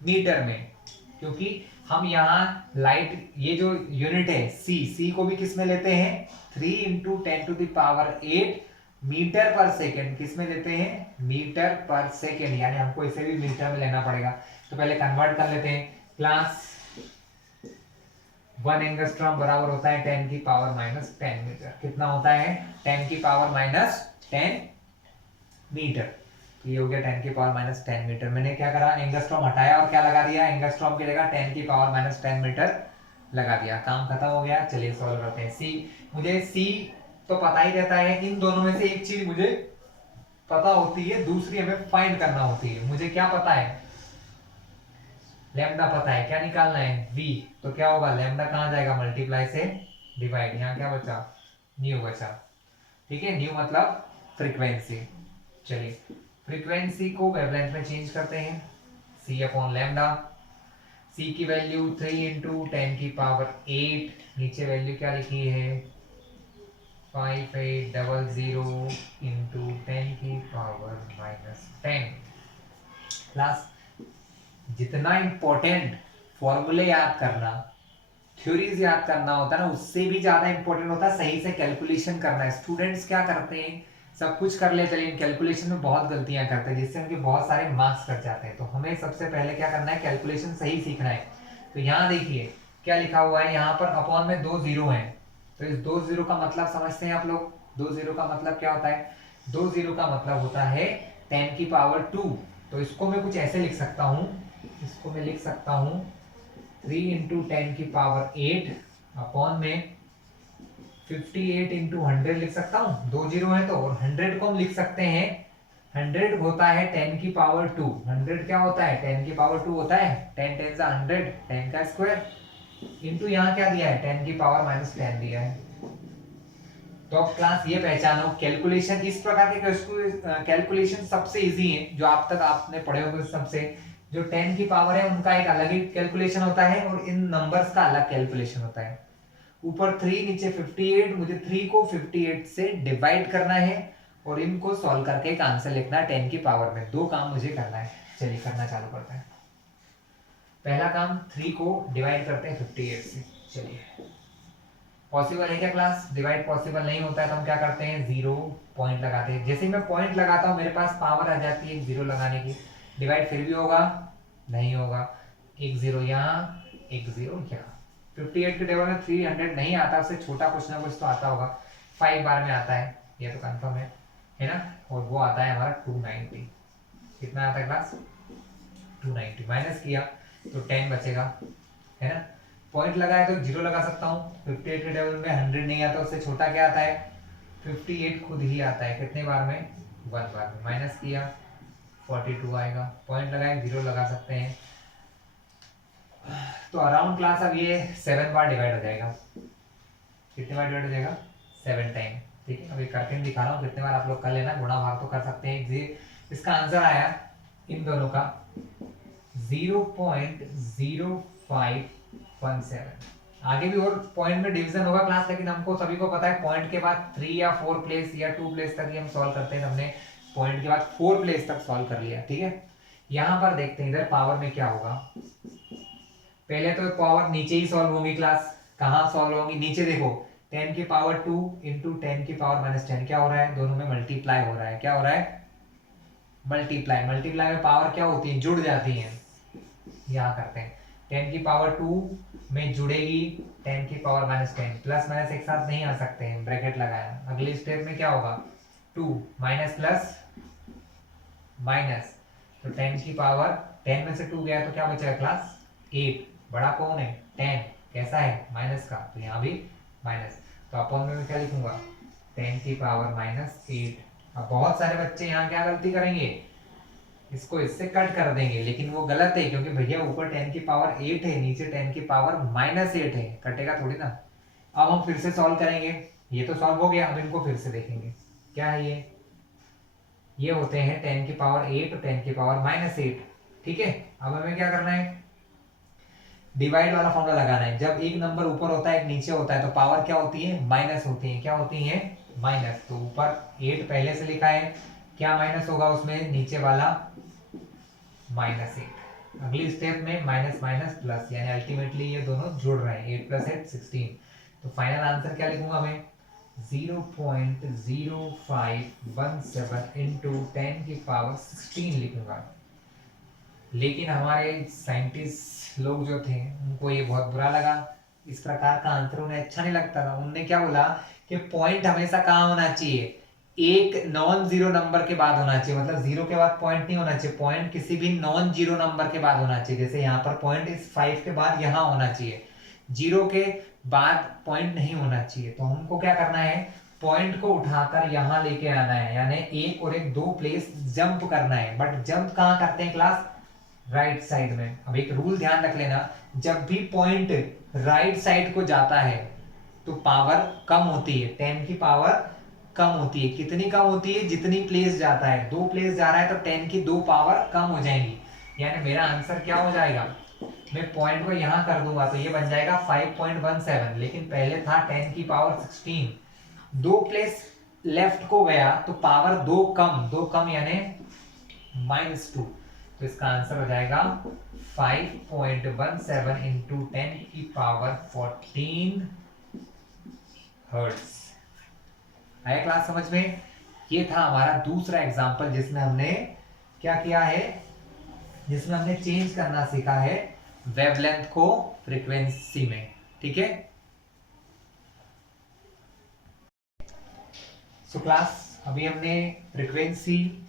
मीटर में, क्योंकि हम यहाँ लाइट, ये जो यूनिट है C को भी किस में लेते हैं, 3 × 10⁸ मीटर पर सेकेंड किस में लेते हैं, मीटर पर सेकेंड, यानी हमको इसे भी मीटर में लेना पड़ेगा। तो पहले कन्वर्ट कर लेते हैं। क्लास 1 एंगस्ट्रॉम बराबर होता है 10 की पावर माइनस 10 मीटर। कितना होता है, 10 की पावर माइनस 10 मीटर। तो ये हो गया 10 की पावर माइनस 10 मीटर। मैंने क्या करा, एंगस्ट्रॉम हटाया और क्या लगा दिया, एंगस्ट्रॉम की जगह 10 की पावर माइनस 10 मीटर लगा दिया। काम खत्म हो गया। चलिए सॉल्व करते हैं। सी, मुझे सी तो पता ही रहता है। इन दोनों में से एक चीज मुझे पता होती है, दूसरी हमें फाइंड करना होती है। मुझे क्या पता है, लैम्डा पता है। क्या निकालना है, वी। तो क्या होगा, लैम्डा कहाँ जाएगा, मल्टीप्लाई से डिवाइड। यहाँ क्या बचा, न्यू बचा। ठीक है, न्यू मतलब फ्रीक्वेंसी। चलिए फ्रीक्वेंसी को वेवलेंथ में चेंज करते हैं। सी अपॉन लैम्डा। सी की वैल्यू 3 इंटू 10 की पावर 8, नीचे वैल्यू क्या लिखी है, 5800 इंटू 10 की पावर माइनस 10। क्लास जितना इंपॉर्टेंट फॉर्मूले याद करना, थ्योरीज याद करना होता है ना, उससे भी ज्यादा इंपॉर्टेंट होता है सही से कैलकुलेशन करना है। स्टूडेंट्स क्या करते हैं, सब कुछ कर लेते हैं लेकिन कैलकुलेशन में बहुत गलतियां करते हैं, जिससे उनके बहुत सारे मार्क्स कट जाते हैं। तो हमें सबसे पहले क्या करना है, कैलकुलेशन सही सीखना है। तो यहाँ देखिए क्या लिखा हुआ है, यहाँ पर अपॉन में 2 जीरो हैं। तो इस 2 जीरो का मतलब समझते हैं आप लोग। 2 जीरो का मतलब क्या होता है, 2 जीरो का मतलब होता है 10 की पावर 2। तो इसको मैं कुछ ऐसे लिख सकता हूँ, इसको मैं लिख सकता हूँ 3 इंटू 10 की पावर 8 अपॉन में 58 इंटू 100 लिख सकता हूँ। 2 जीरो है तो, और 100 को हम लिख सकते हैं, 100 होता है 10 की पावर 2। 100 क्या होता है, 10 की पावर 2 होता है। 10 10 से 100, 10 का स्क्वायर इंटू यहाँ क्या दिया है, 10 की पावर माइनस 10 दिया है। तो अब क्लास ये पहचानो, कैलकुलेशन इस प्रकार के कैलकुलेशन सबसे इजी है जो आप तक आपने पढ़े होंगे। सबसे जो 10 की पावर है उनका एक अलग ही कैलकुलेशन होता है और इन नंबर्स का अलग कैलकुलेशन होता है। ऊपर 3 नीचे 58, मुझे 3 को 58 से डिवाइड करना है और इनको सॉल्व करके एक आंसर लिखना है 10 की पावर में। दो काम मुझे करना है। चलिए करना चालू करते हैं। पहला काम, 3 को डिवाइड करते हैं 58 से। चलिए पॉसिबल है क्या क्लास, डिवाइड पॉसिबल नहीं होता है तो हम क्या करते हैं, जीरो पॉइंट लगाते हैं। जैसे ही मैं पॉइंट लगाता हूँ मेरे पास पावर आ जाती है जीरो लगाने की। डिवाइड फिर भी होगा, नहीं होगा। एक जीरो यहाँ, एक जीरो यहाँ। 58 के टेबल में 300 नहीं आता, उससे छोटा कुछ ना कुछ तो आता होगा। 5 बार में आता है, ये तो कंफर्म है ना। और वो आता है हमारा 290। कितना आता है क्लास, 290। माइनस किया तो 10 बचेगा, है ना। पॉइंट लगाया तो जीरो लगा सकता हूँ। 58 के टेबल में 100 नहीं आता, उससे छोटा क्या आता है, 58 खुद ही आता है। कितने बार में, 1 बार में। माइनस किया 42 आएगा। पॉइंट लगाए, जीरो लगा सकते हैं। तो अराउंड क्लास अब ये 7 बार डिवाइड हो जाएगा। कितने बार डिवाइड हो जाएगा, 7 टाइम। ठीक है, अभी करके दिखा रहा हूँ कितने बार आप लोग कर लेना, गुणा भाग तो कर सकते हैं। इसका आंसर आया इन दोनों का 0.0517। आगे भी और पॉइंट में डिवीजन होगा क्लास, लेकिन हमको सभी को पता है पॉइंट के बाद 3 या 4 प्लेस या 2 प्लेस तक ही हम सॉल्व करते हैं। हमने पॉइंट के बाद 4 प्लेस तक सॉल्व कर लिया। ठीक है, यहां पर देखते हैं इधर पावर में क्या होगा। पहले तो पावर नीचे ही सॉल्व होगी क्लास। कहाँ सॉल्व होगी, नीचे देखो 10 की पावर 2 इंटू 10 की पावर माइनस 10 क्या हो रहा है, दोनों में मल्टीप्लाई हो रहा है। क्या हो रहा है, मल्टीप्लाई। मल्टीप्लाई में पावर क्या होती है, जुड़ जाती है। यहाँ करते हैं 10 की पावर 2 में जुड़ेगी 10 की पावर माइनस 10। प्लस माइनस एक साथ नहीं आ सकते हैं, ब्रैकेट लगाया। अगली स्टेप में क्या होगा, 2 माइनस प्लस माइनस। तो 10 की पावर 10 में से 2 गया तो क्या बचेगा क्लास, 8। बड़ा कौन है, 10। कैसा है, माइनस का, तो यहाँ भी माइनस। तो अपॉन में मैं क्या लिखूंगा, 10 की पावर माइनस 8। अब बहुत सारे बच्चे यहाँ क्या गलती करेंगे, इसको इससे कट कर देंगे, लेकिन वो गलत है क्योंकि भैया ऊपर 10 की पावर 8 है, नीचे 10 की पावर माइनस 8 है, कटेगा थोड़ी ना। अब हम फिर से सॉल्व करेंगे। ये तो सॉल्व हो गया, अब इनको फिर से देखेंगे। क्या है ये होते हैं 10 की पावर 8 और 10 की पावर माइनस 8। ठीक है, अब हमें क्या करना है, डिवाइड वाला फॉर्मूला लगाना है। जब एक नंबर ऊपर होता है एक नीचे होता है तो पावर क्या होती है, माइनस होती है। क्या होती है, माइनस। तो ऊपर 8 पहले से लिखा है, क्या माइनस होगा उसमें, नीचे वाला -8। अगली स्टेप में माइनस माइनस प्लस, यानी अल्टीमेटली ये दोनों जुड़ रहे हैं। 8 + 8 16। तो फाइनल आंसर क्या लिखूंगा मैं, 0.0517 इंटू 10⁻16 लिखूंगा। लेकिन हमारे साइंटिस्ट लोग जो थे उनको ये बहुत बुरा लगा, इस प्रकार का आंसर उन्हें अच्छा नहीं लगता था। उन्होंने क्या बोला कि पॉइंट हमेशा कहाँ होना चाहिए, एक नॉन जीरो नंबर के बाद होना चाहिए, मतलब जीरो के बाद पॉइंट नहीं होना चाहिए, पॉइंट किसी भी नॉन जीरो नंबर के बाद होना चाहिए। जैसे यहाँ पर पॉइंट इस 5 के बाद यहाँ होना चाहिए, जीरो के बाद पॉइंट नहीं होना चाहिए। तो हमको क्या करना है, पॉइंट को उठाकर यहाँ लेके आना है, यानी एक और एक 2 प्लेस जंप करना है। बट जंप कहाँ करते हैं क्लास, राइट साइड में। अब एक रूल ध्यान रख लेना, जब भी पॉइंट राइट साइड को जाता है तो पावर कम होती है, 10 की पावर कम होती है। कितनी कम होती है, जितनी प्लेस जाता है, 2 प्लेस जा रहा है तो 10 की 2 पावर कम हो जाएंगी। यानी मेरा आंसर क्या हो जाएगा, मैं पॉइंट को यहां कर दूंगा तो ये बन जाएगा 5.17, लेकिन पहले था 10 की पावर 16, 2 प्लेस लेफ्ट को गया तो पावर 2 कम, 2 कम यानी -2। तो इसका आंसर हो जाएगा 5.17 इंटू 10 की पावर 14 हर्ट्ज। आया क्लास समझ में। ये था हमारा दूसरा एग्जांपल जिसमें हमने क्या किया है, जिसमें हमने चेंज करना सीखा है वेवलेंथ को फ्रीक्वेंसी में। ठीक है, सो क्लास अभी हमने फ्रीक्वेंसी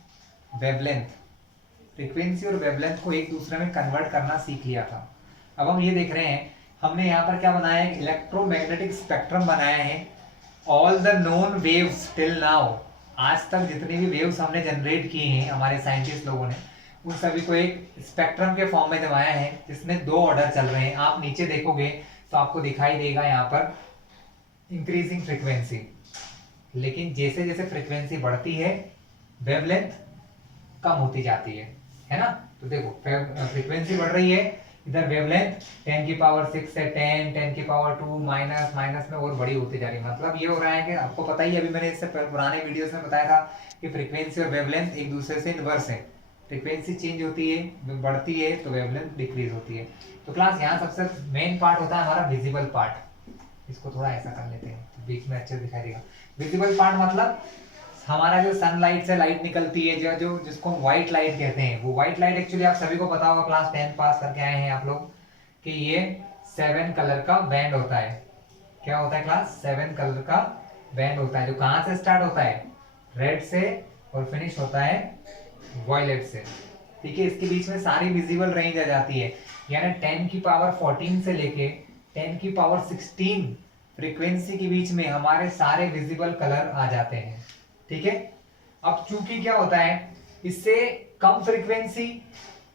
और वेवलेंथ को एक दूसरे में कन्वर्ट करना सीख लिया था। अब हम ये देख रहे हैं, हमने यहाँ पर क्या बनाया है, इलेक्ट्रोमैग्नेटिक स्पेक्ट्रम बनाया है। All the known waves till now, आज तक जितनी भी वेव्स हमने जनरेट किए हैं हमारे साइंटिस्ट लोगों ने, उन सभी को एक स्पेक्ट्रम के फॉर्म में जमाया है, जिसमें 2 ऑर्डर चल रहे हैं। आप नीचे देखोगे तो आपको दिखाई देगा यहाँ पर इंक्रीजिंग फ्रीक्वेंसी, लेकिन जैसे जैसे फ्रीक्वेंसी बढ़ती है वेवलेंथ कम होती जाती है ना। तो देखो फ्रीक्वेंसी बढ़ रही है, इधर वेवलेंथ 10 की पावर 6 से 10 की पावर 2 माइनस माइनस में और बड़ी होती जा रही है। मतलब ये हो रहा है कि आपको पता ही, अभी मैंने इससे पुराने वीडियोस में बताया था कि फ्रीक्वेंसी और वेवलेंथ एक दूसरे से इनवर्स है। फ्रीक्वेंसी चेंज होती है, बढ़ती है, तो वेवलेंथ डिक्रीज होती है। तो क्लास यहाँ सबसे मेन पार्ट होता है हमारा विजिबल पार्ट। इसको थोड़ा ऐसा कर लेते हैं तो बीच में अच्छे से दिखाई देगा। विजिबल पार्ट मतलब हमारा जो सनलाइट से लाइट निकलती है, जो जो जिसको हम व्हाइट लाइट कहते हैं, वो व्हाइट लाइट एक्चुअली आप सभी को पता होगा, क्लास 10 पास करके आए हैं आप लोग, कि ये 7 कलर का बैंड होता है। क्या होता है क्लास, 7 कलर का बैंड होता है, जो कहाँ से स्टार्ट होता है, रेड से, और फिनिश होता है वॉयलेट से। ठीक है, इसके बीच में सारी विजिबल रेंज आ जाती है, यानी 10 की पावर 14 से लेके 10 की पावर 16 फ्रीक्वेंसी के बीच में हमारे सारे विजिबल कलर आ जाते हैं। ठीक है, अब चूंकि क्या होता है, इससे कम फ्रीक्वेंसी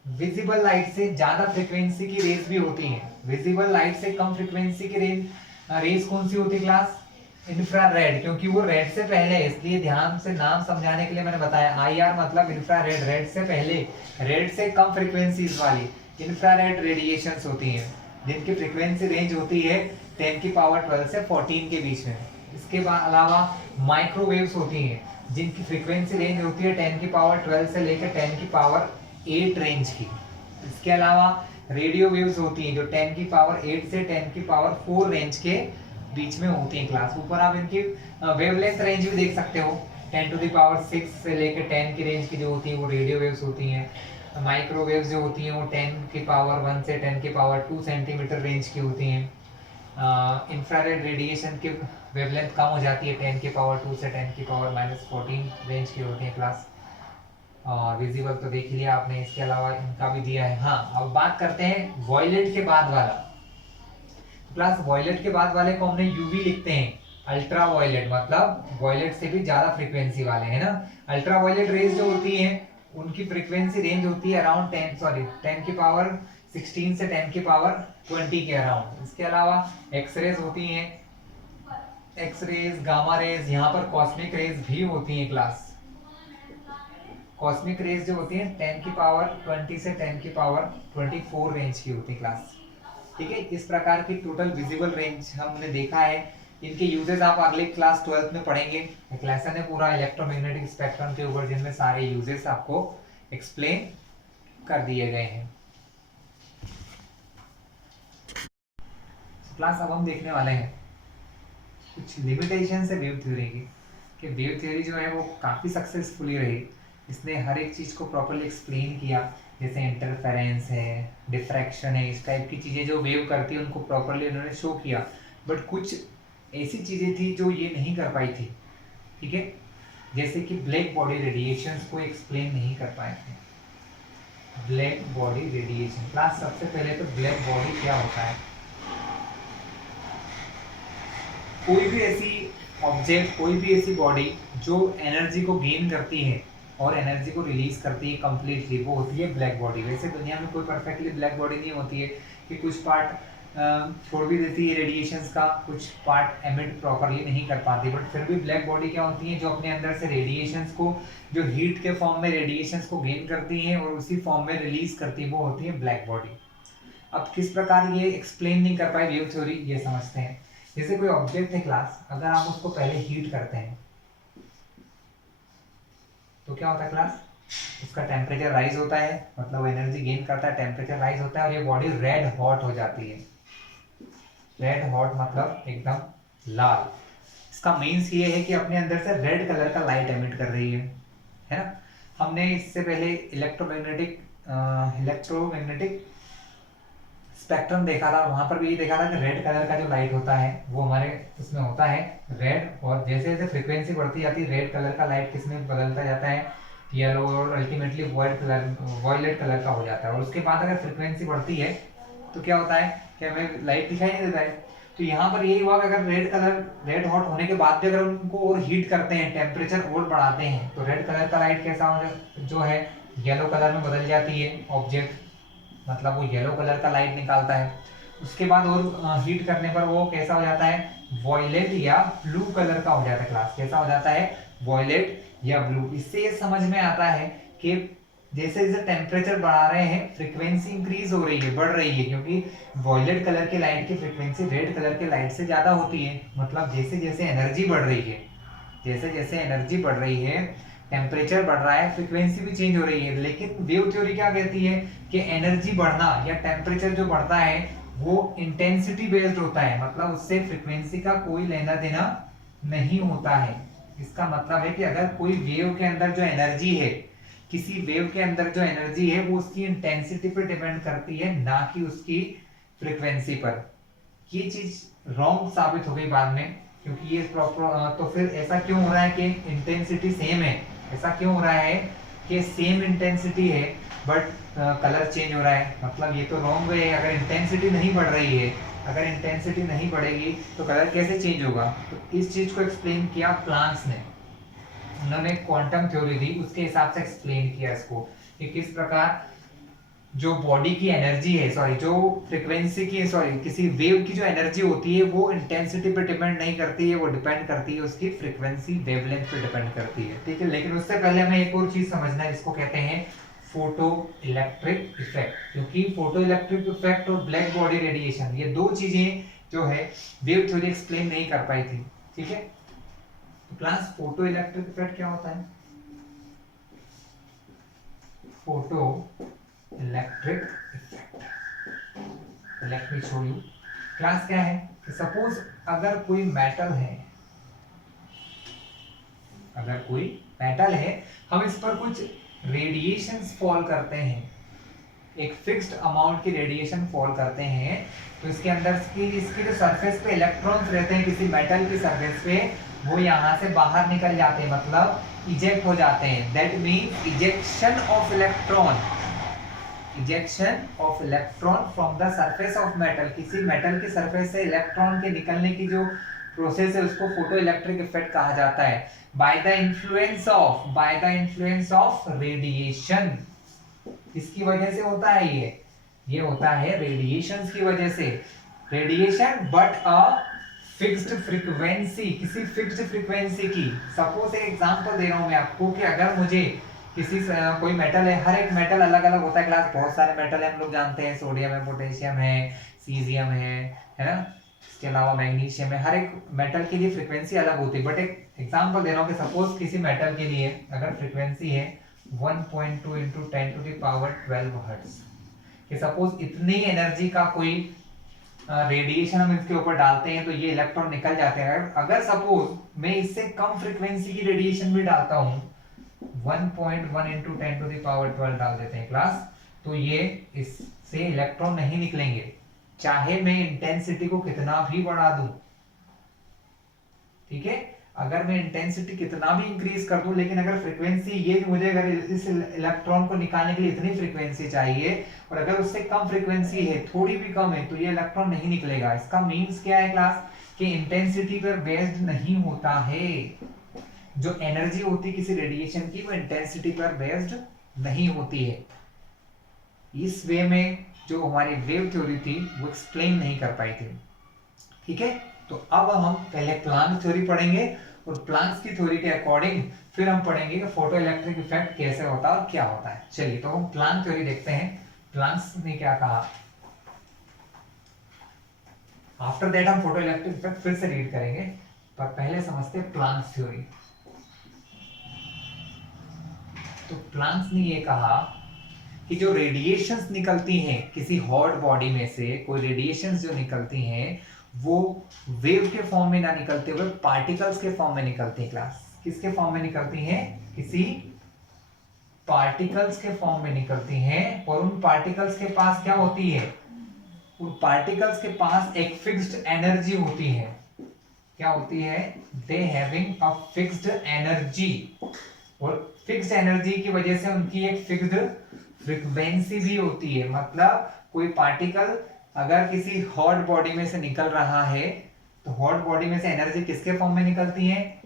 विजिबल लाइट से ज्यादा फ्रीक्वेंसी की रेज भी होती है। विजिबल लाइट से कम फ्रीक्वेंसी की रेज कौन सी होती है क्लास, इंफ्रारेड, क्योंकि वो रेड से पहले है, इसलिए ध्यान से नाम समझाने के लिए मैंने बताया। IR मतलब इंफ्रारेड, रेड से पहले, रेड से कम फ्रीक्वेंसीज वाली इंफ्रारेड रेडिएशंस होती हैं, जिनकी फ्रीक्वेंसी रेंज होती है 10 की पावर 12 से 14 के बीच में। इसके अलावा माइक्रोवेव्स होती हैं, जिनकी फ्रीक्वेंसी रेंज होती है 10 की पावर 12 से लेकर 10 की पावर 8 रेंज की। इसके अलावा रेडियो वेव्स होती हैं, जो 10 की पावर 8 से 10 की पावर 4 रेंज के बीच में होती हैं क्लास। ऊपर आप इनकी वेवलेंथ रेंज भी देख सकते हो, 10 टू द पावर 6 से लेकर 10 की रेंज की जो होती है वो रेडियो वेव्स होती हैं। माइक्रोवेव्स जो होती हैं वो 10 की पावर 1 से 10 की पावर 2 सेंटीमीटर रेंज की होती हैं। इंफ्रारेड रेडिएशन की वेवलेंथ कम हो जाती है, 10 की पावर 2 से 10 की पावर -14 रेंज की होती है क्लास। और विजिबल तो देख लिया आपने, इसके अलावा इनका भी दिया है। हाँ, अब बात करते हैं वॉयलेट के बाद वाला क्लास। वॉयलेट के बाद वाले को हमने यूवी लिखते हैं, अल्ट्रा वॉयलेट मतलब वॉयलेट से भी ज्यादा फ्रीक्वेंसी वाले, है ना। अल्ट्रा वॉयलेट रेज जो होती हैं उनकी फ्रीक्वेंसी रेंज होती है अराउंड 10 की पावर 16 से 10 की पावर 20 के अराउंड। इसके अलावा एक्सरेज होती हैं, एक्सरेज, गामा रेज, यहाँ पर कॉस्मिक रेज भी होती हैं क्लास। कॉस्मिक रेज जो होती हैं 10 की पावर 20 से 10 की पावर 24 रेंज की होती है क्लास। ठीक है, इस प्रकार की टोटल विजिबल रेंज हमने देखा है। इनके यूजेस आप अगले क्लास 12th में पढ़ेंगे। एक लेसन है पूरा इलेक्ट्रोमैग्नेटिक स्पेक्ट्रम के ऊपर, जिनमें सारे यूजेस आपको एक्सप्लेन कर दिए गए हैं। क्लास अब हम देखने वाले हैं कुछ लिमिटेशन है वेव थ्योरी की, कि वेव थ्योरी जो है वो काफ़ी सक्सेसफुली रही। इसने हर एक चीज़ को प्रॉपरली एक्सप्लेन किया, जैसे इंटरफेरेंस है, डिफ्रैक्शन है, इस टाइप की चीज़ें जो वेव करती है उनको प्रॉपरली उन्होंने शो किया। बट कुछ ऐसी चीज़ें थी जो ये नहीं कर पाई थी, ठीक है, जैसे कि ब्लैक बॉडी रेडिएशंस को एक्सप्लेन नहीं कर पाए थे। ब्लैक बॉडी रेडिएशन, क्लास सबसे पहले तो ब्लैक बॉडी क्या होता है। कोई भी ऐसी ऑब्जेक्ट, कोई भी ऐसी बॉडी जो एनर्जी को गेन करती है और एनर्जी को रिलीज करती है कंप्लीटली, वो होती है ब्लैक बॉडी। वैसे दुनिया में कोई परफेक्टली ब्लैक बॉडी नहीं होती है, कि कुछ पार्ट छोड़ भी देती है रेडिएशंस का, कुछ पार्ट एमिट प्रॉपरली नहीं कर पाती, बट फिर भी ब्लैक बॉडी क्या होती है, जो अपने अंदर से रेडिएशंस को, जो हीट के फॉर्म में रेडिएशंस को गेन करती है और उसी फॉर्म में रिलीज करती है, वो होती है ब्लैक बॉडी। अब किस प्रकार ये एक्सप्लेन नहीं कर पाए वेव थ्योरी, ये समझते हैं। जैसे कोई ऑब्जेक्ट है क्लास, अगर आप उसको पहले हीट करते हैं तो क्या होता है क्लास, उसका टेम्परेचर राइज होता है, मतलब एनर्जी गेन करता है, टेम्परेचर राइज होता है और ये बॉडी रेड हॉट हो जाती है। रेड हॉट मतलब एकदम लाल। इसका मीन्स ये है कि अपने अंदर से रेड कलर का लाइट एमिट कर रही है ना। हमने इससे पहले इलेक्ट्रोमैग्नेटिक स्पेक्ट्रम देखा था, वहां पर भी ये देखा था कि रेड कलर का जो लाइट होता है वो हमारे उसमें होता है रेड, और जैसे जैसे फ्रीक्वेंसी बढ़ती जाती है रेड कलर का लाइट किसमें बदलता जाता है, येलो, और अल्टीमेटली वॉयलेट कलर का हो जाता है। और उसके बाद अगर फ्रीक्वेंसी बढ़ती है तो क्या होता है कि हमें लाइट दिखाई नहीं देता है। तो यहाँ पर यही हुआ कि अगर रेड हॉट होने के बाद भी अगर उनको और हीट करते हैं, टेम्परेचर और बढ़ाते हैं, तो रेड कलर का लाइट कैसा हो जो है येलो कलर में बदल जाती है ऑब्जेक्ट, मतलब वो येलो कलर का लाइट निकालता है। उसके बाद और हीट करने पर वो कैसा हो जाता है, वॉयलेट या ब्लू कलर का हो जाता है क्लास। कैसा हो जाता है, वॉयलेट या ब्लू। इससे ये समझ में आता है कि जैसे जैसे टेम्परेचर बढ़ा रहे हैं फ्रीक्वेंसी इंक्रीज हो रही है, बढ़ रही है, क्योंकि वॉयलेट कलर की लाइट की फ्रीक्वेंसी रेड कलर की लाइट से ज्यादा होती है। मतलब जैसे जैसे एनर्जी बढ़ रही है, जैसे जैसे एनर्जी बढ़ रही है, टेम्परेचर बढ़ रहा है, फ्रीक्वेंसी भी चेंज हो रही है। लेकिन वेव थ्योरी क्या कहती है कि एनर्जी बढ़ना या टेम्परेचर जो बढ़ता है वो इंटेंसिटी बेस्ड होता है, मतलब उससे फ्रीक्वेंसी का कोई लेना देना नहीं होता है। इसका मतलब है कि अगर कोई वेव के अंदर जो एनर्जी है, किसी वेव के अंदर जो एनर्जी है वो उसकी इंटेंसिटी पर डिपेंड करती है, ना कि उसकी फ्रीक्वेंसी पर। ये चीज रॉन्ग साबित हो गई बाद में, क्योंकि ये प्रॉपर, तो फिर ऐसा क्यों हो रहा है कि इंटेंसिटी सेम है, ऐसा क्यों हो रहा है कि सेम इंटेंसिटी है बट कलर चेंज हो रहा है, मतलब ये तो रॉन्ग वे है। अगर इंटेंसिटी नहीं बढ़ रही है, अगर इंटेंसिटी नहीं बढ़ेगी तो कलर कैसे चेंज होगा। तो इस चीज को एक्सप्लेन किया प्लांक्स ने, उन्होंने क्वांटम थ्योरी दी, उसके हिसाब से एक्सप्लेन किया इसको कि किस प्रकार जो बॉडी की एनर्जी है, जो फ्रीक्वेंसी की, किसी वेव की जो एनर्जी होती है वो इंटेंसिटी पे डिपेंड नहीं करती है, वो डिपेंड करती है उसकी फ्रीक्वेंसी वेवलेंथ पे डिपेंड करती है, ठीक है। लेकिन उससे पहले हमें एक और चीज समझना है, जिसको कहते हैं फोटो इलेक्ट्रिक इफेक्ट। क्योंकि फोटो इलेक्ट्रिक इफेक्ट और ब्लैक बॉडी रेडिएशन, ये दो चीजें जो है वेव थ्योरी एक्सप्लेन नहीं कर पाई थी, ठीक है। तो क्लास फोटो इलेक्ट्रिक इफेक्ट क्या होता है, photo electric effect, let me show you. Class क्या है, सपोज अगर कोई मेटल है, अगर कोई मेटल है, हम इस पर कुछ रेडिएशंस फॉल करते हैं, एक फिक्स्ड अमाउंट की रेडिएशन फॉल करते हैं, तो इसके अंदर इसकी जो सरफेस पे इलेक्ट्रॉन्स रहते हैं किसी मेटल की सरफेस पे, वो यहाँ से बाहर निकल जाते हैं, मतलब इजेक्ट हो जाते हैं। That means ejection of electron, ejection of electron from the surface of metal. किसी मेटल की सरफेस से इलेक्ट्रॉन के निकलने की जो प्रोसेस है उसको फोटो इलेक्ट्रिक इफेक्ट कहा जाता है। By the influence of radiation, किसकी वजह से होता है ये होता है रेडिएशंस की वजह से। Radiation but a fixed frequency, किसी फिक्स्ड फ्रीक्वेंसी की। सपोज एक एग्जांपल दे रहा हूं मैं आपको कि अगर मुझे किसी कोई मेटल है, हर एक मेटल अलग अलग होता है क्लास, बहुत सारे मेटल है हम लोग जानते हैं, सोडियम है, पोटेशियम है, सीजियम है ना, इसके अलावा मैग्नीशियम है। हर एक मेटल के लिए फ्रीक्वेंसी अलग होती है, बट एक एग्जांपल दे रहा हूँ कि सपोज किसी मेटल के लिए अगर फ्रीक्वेंसी है 1.2 × 10⁻12 हर्ट्ज, कि सपोज इतनी एनर्जी का कोई रेडिएशन हम इसके ऊपर डालते हैं तो ये इलेक्ट्रॉन निकल जाते हैं। अगर सपोज मैं इससे कम फ्रीक्वेंसी की रेडिएशन भी डालता हूँ, 1.1 इंटू 10⁻12 डाल देते हैं क्लास, तो ये इससे इलेक्ट्रॉन नहीं निकलेंगे, चाहे मैं इंटेंसिटी को कितना भी बढ़ा दूं। ठीक है, अगर मैं इंटेंसिटी कितना भी इंक्रीज कर दूं, लेकिन अगर फ्रीक्वेंसी ये मुझे अगर इस इलेक्ट्रॉन को निकालने के लिए इतनी फ्रीक्वेंसी चाहिए और अगर उससे कम फ्रीक्वेंसी है, थोड़ी भी कम है, तो ये इलेक्ट्रॉन नहीं निकलेगा। इसका मीन्स क्या है क्लास, कि इंटेंसिटी पर बेस्ड नहीं होता है। जो एनर्जी होती है किसी रेडिएशन की, वो इंटेंसिटी पर बेस्ड नहीं होती है। इस वे में जो हमारी वेव थ्योरी थी वो एक्सप्लेन नहीं कर पाई थी। ठीक है, तो अब हम पहले प्लांक थ्योरी पढ़ेंगे और प्लांक्स की थ्योरी के अकॉर्डिंग फिर हम पढ़ेंगे कि फोटो इलेक्ट्रिक इफेक्ट कैसे होता है और क्या होता है। चलिए तो हम प्लांक थ्योरी देखते हैं, प्लांक्स ने क्या कहा। आफ्टर दैट हम फोटो इलेक्ट्रिक इफेक्ट फिर से रीड करेंगे, पर पहले समझते हैं प्लांक्स थ्योरी। तो प्लांक्स ने ये कहा कि जो रेडिएशंस निकलती हैं किसी हॉट बॉडी में से, कोई रेडिएशंस जो निकलती हैं वो वेव के फॉर्म में ना निकलते हुए पार्टिकल्स के फॉर्म में निकलती हैं। क्लास किसके फॉर्म में निकलती हैं, किसी पार्टिकल्स के फॉर्म में निकलती हैं। और उन पार्टिकल्स के पास क्या होती है, उन पार्टिकल्स के पास एक फिक्स्ड एनर्जी होती है। क्या होती है, they having a fixed energy, और फिक्स्ड एनर्जी की वजह से उनकी एक फिक्स्ड फ्रीक्वेंसी भी होती है। मतलब कोई पार्टिकल अगर किसी हॉट बॉडी में से निकल रहा है, तो हॉट बॉडी में से एनर्जी किसके फॉर्म में निकलती है,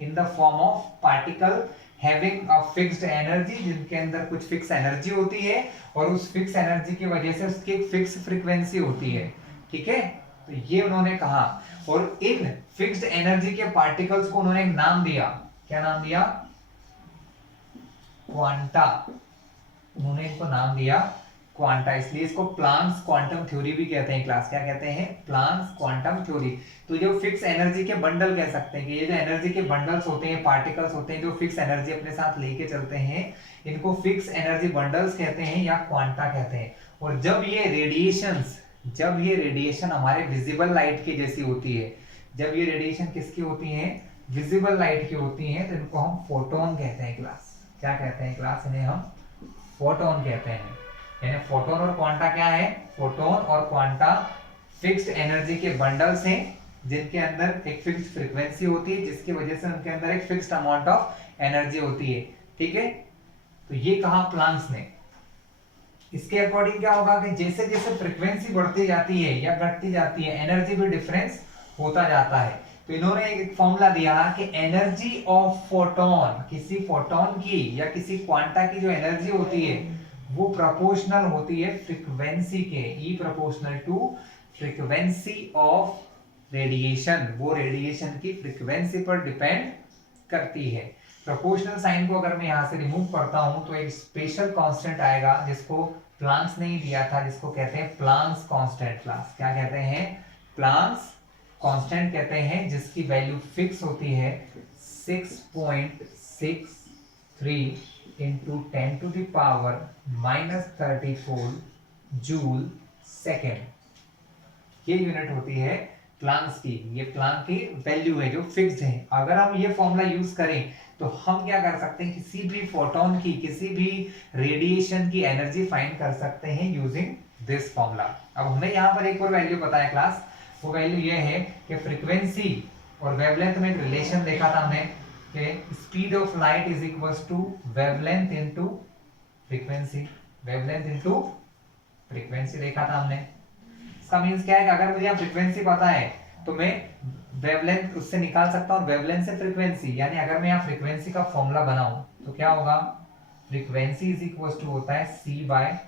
in the form of particle having a fixed energy, जिनके अंदर कुछ फिक्स एनर्जी होती है और उस फिक्स एनर्जी की वजह से उसकी एक फिक्स फ्रीक्वेंसी होती है। ठीक है, तो ये उन्होंने कहा। और इन फिक्स्ड एनर्जी के पार्टिकल्स को उन्होंने एक नाम दिया। क्या नाम दिया, क्वांटा। उन्होंने इनको नाम दिया क्वांटा, इसलिए इसको प्लांक्स क्वांटम थ्योरी भी कहते हैं। क्लास क्या कहते हैं, प्लांक्स क्वांटम थ्योरी। तो जो फिक्स एनर्जी के बंडल कह सकते हैं कि ये जो एनर्जी के बंडल्स होते हैं, पार्टिकल्स होते हैं जो फिक्स एनर्जी अपने साथ लेके चलते हैं, इनको फिक्स एनर्जी बंडल्स कहते हैं या क्वांटा कहते हैं। और जब ये रेडिएशन हमारे विजिबल लाइट की जैसी होती है, जब ये रेडिएशन किसकी होती है, विजिबल लाइट की होती है, तो इनको हम फोटोन कहते हैं। क्लास क्या कहते हैं, क्लास इन्हें हम फोटोन कहते हैं। यानी फोटोन और क्वांटा क्या है, फोटोन और क्वांटा फिक्स्ड एनर्जी के बंडल्स हैं जिनके अंदर एक फिक्स्ड फ्रीक्वेंसी होती है, जिसकी वजह से उनके अंदर एक फिक्स्ड अमाउंट ऑफ एनर्जी होती है। ठीक है, तो ये कहा प्लांक्स ने। इसके अकॉर्डिंग क्या होगा कि जैसे जैसे फ्रीक्वेंसी बढ़ती जाती है या घटती जाती है, एनर्जी में डिफरेंस होता जाता है। तो इन्होंने एक फॉर्मूला दिया कि एनर्जी ऑफ फोटोन, किसी फोटोन की या किसी क्वांटा की जो एनर्जी होती है वो प्रोपोर्शनल होती है फ्रीक्वेंसी के, E proportional to frequency of radiation. वो रेडिएशन की फ्रीक्वेंसी पर डिपेंड करती है। प्रोपोर्शनल साइन को अगर मैं यहां से रिमूव करता हूं तो एक स्पेशल कांस्टेंट आएगा जिसको प्लांक्स ने ही दिया था, जिसको कहते हैं प्लांक्स कांस्टेंट। क्लास क्या कहते हैं, प्लांक्स कांस्टेंट कहते हैं, जिसकी वैल्यू फिक्स होती है 6.63 into 10⁻⁻34 जूल सेकेंड। ये यूनिट होती है प्लांक्स की। ये प्लांक की वैल्यू है जो फिक्स्ड है। अगर हम ये फॉर्मूला यूज करें तो हम क्या कर सकते हैं, किसी भी फोटोन की, किसी भी रेडिएशन की एनर्जी फाइंड कर सकते हैं यूजिंग दिस फॉर्मूला। अब हमें यहाँ पर एक और वैल्यू पता है क्लास, वो वैल्यू ये है कि फ्रीक्वेंसी और वेवलेंथ में एक रिलेशन देखा था हमने कि speed of light is equals to wavelength into frequency, wavelength into frequency देखा था हमने। इसका मींस क्या है कि अगर मुझे यहाँ फ्रीक्वेंसी पता है तो मैं वेवलेंथ उससे निकाल सकता हूँ, वेवलेंथ से फ्रीक्वेंसी। यानी अगर मैं यहाँ फ्रीक्वेंसी का फॉर्मूला बनाऊं तो क्या होगा, फ्रीक्वेंसी इज इक्वल्स टू होता है c बाय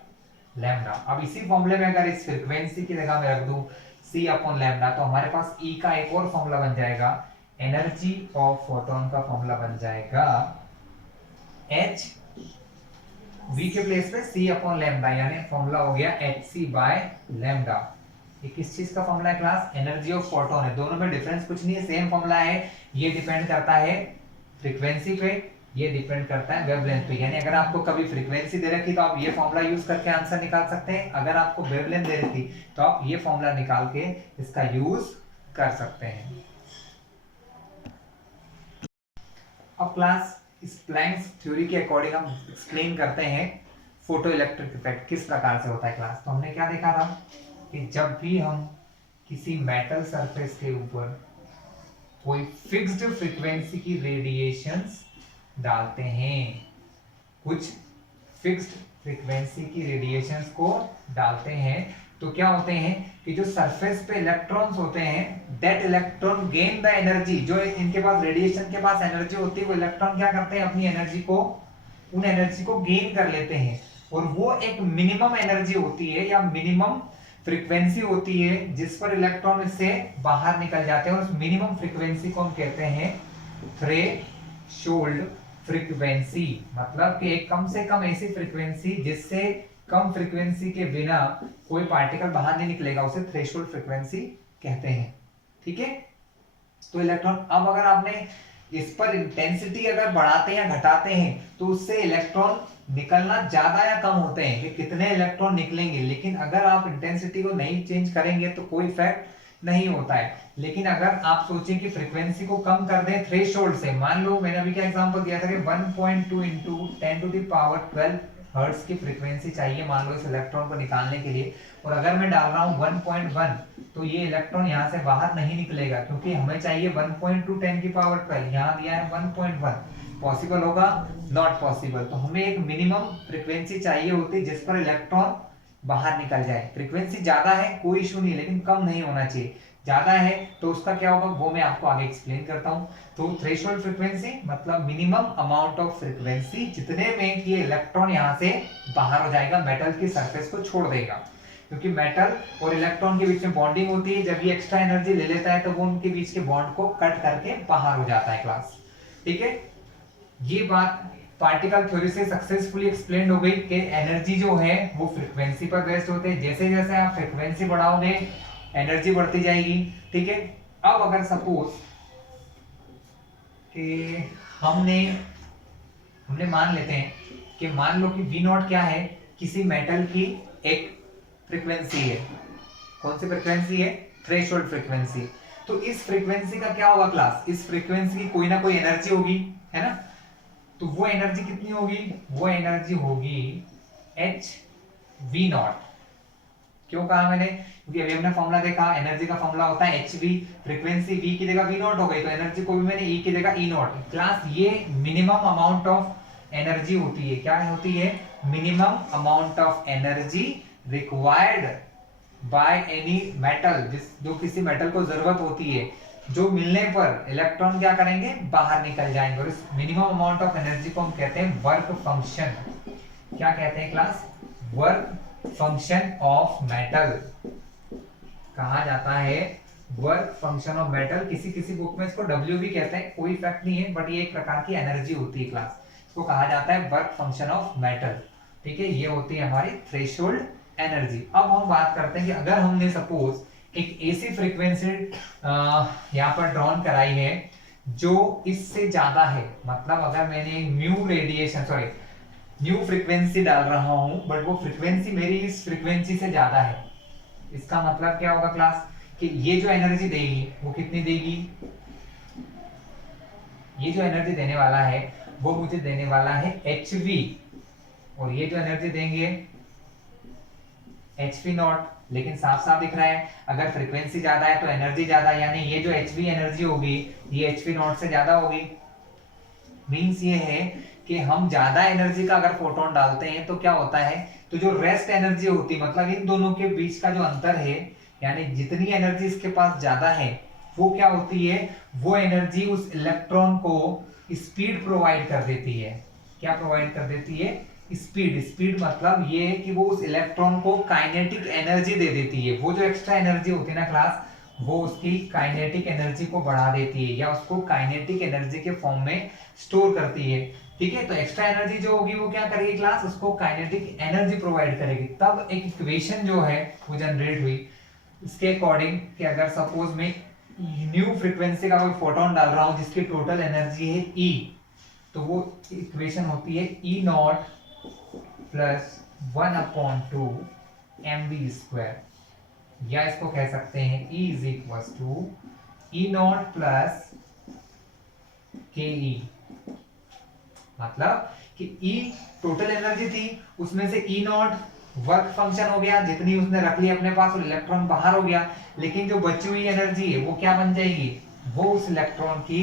लैम्डा। अब इसी फॉर्मूले में अगर इस फ्रीक्वेंसी की जगह में रख दूं c अपॉन लैम्डा, तो हमारे पास E का एक और फॉर्मूला बन जाएगा, एनर्जी ऑफ फोटोन का फॉर्मूला बन जाएगा h, v के प्लेस पे c अपॉन लैम्डा, यानी फॉर्मूला हो गया hc बाय लैम्डा। ये किस चीज का फॉर्मूला है क्लास, एनर्जी ऑफ फोटोन है। दोनों में डिफरेंस कुछ नहीं है, सेम फॉर्मूला है। ये डिपेंड करता है फ्रीक्वेंसी पे ये डिपेंड करता है वेवलेंथ पे। यानी अगर आपको कभी फ्रीक्वेंसी दे रखी तो आप ये फॉर्मूला यूज करके आंसर निकाल सकते हैं, अगर आपको वेवलेंथ दे रखी तो आप ये फॉर्मूला निकाल के इसका यूज कर सकते हैं। अब क्लास इस प्लैंक्स थ्योरी के अकॉर्डिंग हम एक्सप्लेन करते हैं फोटो इलेक्ट्रिक इफेक्ट किस प्रकार से होता है क्लास। तो हमने क्या देखा था कि जब भी हम किसी मेटल सरफेस के ऊपर कोई फिक्स्ड फ्रीक्वेंसी की रेडिएशंस डालते हैं, कुछ फिक्स्ड फ्रीक्वेंसी की रेडिएशंस को डालते हैं, तो क्या होते हैं कि जो सरफेस पे इलेक्ट्रॉन्स होते हैं, that electron gain the energy, जो इनके पास रेडिएशन के पास एनर्जी होती है, वो इलेक्ट्रॉन क्या करते हैं, अपनी एनर्जी को, उन एनर्जी को गेन कर लेते हैं। और वो एक मिनिमम एनर्जी होती है या मिनिमम फ्रीक्वेंसी होती है जिस पर इलेक्ट्रॉन इससे बाहर निकल जाते हैं, और उस मिनिमम फ्रीक्वेंसी को हम कहते हैं थ्रेशोल्ड फ्रीक्वेंसी। मतलब कि एक कम से कम ऐसी फ्रीक्वेंसी जिससे कम फ्रीक्वेंसी के बिना कोई पार्टिकल बाहर नहीं निकलेगा, उसे थ्रेशोल्ड फ्रीक्वेंसी कहते हैं। ठीक है, तो इलेक्ट्रॉन, अब अगर आपने इस पर इंटेंसिटी अगर बढ़ाते हैं या घटाते हैं तो उससे इलेक्ट्रॉन निकलना ज्यादा या कम होते हैं कि कितने इलेक्ट्रॉन निकलेंगे, लेकिन अगर आप इंटेंसिटी को नहीं चेंज करेंगे तो कोई इफेक्ट नहीं होता है। लेकिन अगर आप सोचें कि फ्रीक्वेंसी को कम कर दें थ्रेशोल्ड से, मान लो मैंने अभी क्या एग्जांपल दिया था कि 1.2 इंटू 10⁻12 हर्ट्ज की फ्रीक्वेंसी चाहिए मान लो इस इलेक्ट्रॉन को निकालने के लिए, और अगर मैं डाल रहा हूं 1.1 तो ये इलेक्ट्रॉन यहां से बाहर नहीं निकलेगा, क्योंकि हमें चाहिए 1.2 10⁻12, यहां दिया है 1.1। पॉसिबल होगा? Not possible. तो हमें एक मिनिमम फ्रीक्वेंसी चाहिए होती है जिस पर इलेक्ट्रॉन बाहर निकल जाए। फ्रीक्वेंसी ज्यादा है कोई इशू नहीं, लेकिन कम नहीं होना चाहिए। ज्यादा है तो उसका क्या होगा वो मैं आपको आगे एक्सप्लेन करता हूं। तो थ्रेशोल्ड फ्रीक्वेंसी मतलब मिनिमम अमाउंट ऑफ फ्रीक्वेंसी जितने में कि इलेक्ट्रॉन यहां से बाहर हो जाएगा, मेटल की सरफेस को छोड़ देगा, क्योंकि मेटल और इलेक्ट्रॉन के बीच में बॉन्डिंग होती है। जब ये एक्स्ट्रा एनर्जी ले लेता है तो वो उनके बीच के बॉन्ड को कट करके बाहर हो जाता है क्लास। ठीक है, ये बात पार्टिकल थ्योरी से सक्सेसफुली एक्सप्लेन हो गई कि एनर्जी जो है वो फ्रीक्वेंसी पर बेस्ड होते हैं। जैसे जैसे आप फ्रीक्वेंसी बढ़ाओगे एनर्जी बढ़ती जाएगी। ठीक है, अब अगर सपोज कि हमने मान लेते हैं कि मान लो कि V नॉट क्या है, किसी मेटल की एक फ्रीक्वेंसी है। कौन सी फ्रीक्वेंसी है? Threshold frequency. तो इस फ्रीक्वेंसी का क्या होगा क्लास, इस फ्रीक्वेंसी की कोई ना कोई एनर्जी होगी, है ना। तो वो एनर्जी कितनी होगी? वो एनर्जी होगी एच वी नॉट। क्यों कहा मैंने? क्योंकि अभी हमने फॉर्मूला देखा, एनर्जी का फॉर्मूला होता है एच वी, फ्रीक्वेंसी वी की जगह वी नॉट हो गई, तो एनर्जी को भी मैंने ई की जगह ई नॉट। क्लास ये मिनिमम अमाउंट ऑफ एनर्जी होती है। क्या होती है? Minimum amount of energy required by any metal, जो किसी मेटल को जरूरत होती है, जो मिलने पर इलेक्ट्रॉन क्या करेंगे? बाहर निकल जाएंगे। और इस मिनिमम अमाउंट ऑफ एनर्जी को हम कहते हैं वर्क फंक्शन। क्या कहते हैं class? Work function of metal कहा जाता है। वर्क फंक्शन ऑफ मेटल, किसी किसी बुक में इसको डब्ल्यू भी कहते हैं, कोई इफेक्ट नहीं है, बट ये एक प्रकार की एनर्जी होती है क्लास, इसको कहा जाता है वर्क फंक्शन ऑफ मेटल। ठीक है, ये होती है हमारी थ्रेशोल्ड एनर्जी। अब हम बात करते हैं कि अगर हमने सपोज एक ऐसी फ्रीक्वेंसी यहाँ पर ड्रॉन कराई है जो इससे ज्यादा है, मतलब अगर मैंने new radiation sorry new frequency डाल रहा हूं, बट वो फ्रीक्वेंसी मेरी इस फ्रीक्वेंसी से ज्यादा है, इसका मतलब क्या होगा क्लास कि ये जो एनर्जी देगी वो कितनी देगी? ये जो एनर्जी देने वाला है वो मुझे देने वाला है एच वी, और ये जो एनर्जी देंगे एच वी नॉट। लेकिन साफ साफ दिख रहा है अगर फ्रीक्वेंसी ज्यादा है तो एनर्जी ज्यादा, यानी ये जो एच वी एनर्जी होगी ये एच वी नॉट से ज्यादा होगी। मीन्स ये है कि हम ज्यादा एनर्जी का अगर फोटोन डालते हैं तो क्या होता है, तो जो रेस्ट एनर्जी होती है, मतलब इन दोनों के बीच का जो अंतर है, यानी जितनी एनर्जी इसके पास ज्यादा है वो क्या होती है, वो एनर्जी उस इलेक्ट्रॉन को स्पीड प्रोवाइड कर देती है। क्या प्रोवाइड कर देती है? स्पीड। स्पीड मतलब ये है कि वो उस इलेक्ट्रॉन को काइनेटिक एनर्जी दे देती है। वो जो एक्स्ट्रा एनर्जी होती है ना क्लास, वो उसकी काइनेटिक एनर्जी को बढ़ा देती है या उसको काइनेटिक एनर्जी के फॉर्म में स्टोर करती है। ठीक है, तो एक्स्ट्रा एनर्जी जो होगी वो क्या करेगी क्लास, उसको काइनेटिक एनर्जी प्रोवाइड करेगी। तब एक इक्वेशन जो है वो जनरेट हुई इसके अकॉर्डिंग कि अगर सपोज मैं न्यू फ्रीक्वेंसी का कोई फोटोन डाल रहा हूं जिसकी टोटल एनर्जी है ई, तो वो इक्वेशन होती है ई नॉट प्लस 1/2 mv², या इसको कह सकते हैं E is equal to E naught plus K E, मतलब कि E टोटल एनर्जी थी, उसमें से ई नॉट वर्क फंक्शन हो गया, जितनी उसने रख ली अपने पास, और इलेक्ट्रॉन बाहर हो गया, लेकिन जो बची हुई एनर्जी है वो क्या बन जाएगी, वो उस इलेक्ट्रॉन की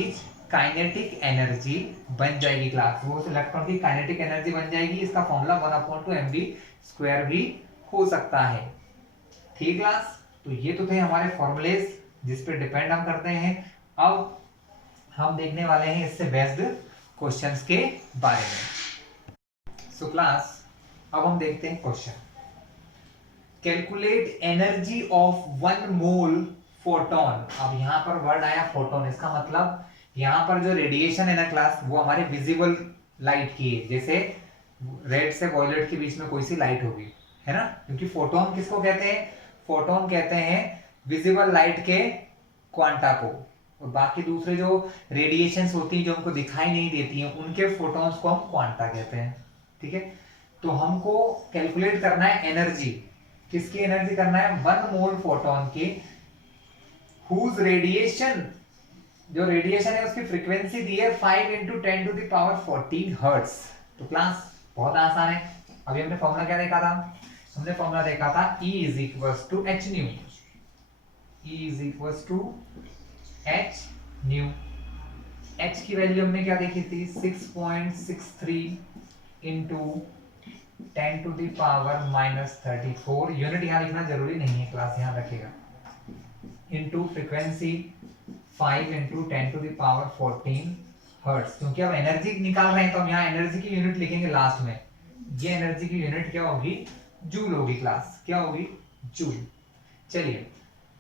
काइनेटिक एनर्जी बन जाएगी क्लास, वो उस इलेक्ट्रॉन की काइनेटिक एनर्जी बन जाएगी। इसका फॉर्मूला 1/2 mv² भी हो सकता है। ठीक क्लास, तो ये तो थे हमारे फॉर्मूलेस जिस पे डिपेंड हम करते हैं। अब हम देखने वाले हैं इससे बेस्ड क्वेश्चंस के बारे में। सो क्लास, अब हम देखते हैं question. Calculate energy of 1 mole photon. अब यहां पर वर्ड आया फोटोन, इसका मतलब यहां पर जो रेडिएशन है ना क्लास, वो हमारे विजिबल लाइट की है, जैसे रेड से वॉयलेट के बीच में कोई सी लाइट होगी, है ना, क्योंकि फोटोन किसको कहते हैं, फोटोन कहते हैं विजिबल लाइट के क्वांटा को, और बाकी दूसरे जो रेडिएशंस होती है जो हमको दिखाई नहीं देती हैं, उनके फोटॉन्स को हम क्वांटा कहते हैं। ठीक है, तो हमको कैलकुलेट करना है एनर्जी, किसकी एनर्जी करना है, 1 मोल फोटोन की, हुज रेडिएशन, जो रेडिएशन है उसकी फ्रीक्वेंसी दी है 5 × 10⁻14 हर्ट्ज। तो क्लास बहुत आसान है। अभी हमने फॉर्मूला क्या देखा था, हमने फॉर्मूला देखा था E is equal to H nu, E is equal to H nu. H की वैल्यू हमने क्या देखी थी, 6.63 × 10⁻−34, यूनिट यहाँ लिखना जरूरी नहीं है क्लास, यहाँ रखेगा, इनटू फ्रीक्वेंसी 5 × 10⁻14 हर्ट्ज। क्योंकि अब एनर्जी निकाल रहे हैं तो हम यहाँ एनर्जी की यूनिट लिखेंगे लास्ट में। ये एनर्जी की यूनिट क्या होगी, जूल होगी क्लास, क्या होगी, जूल। चलिए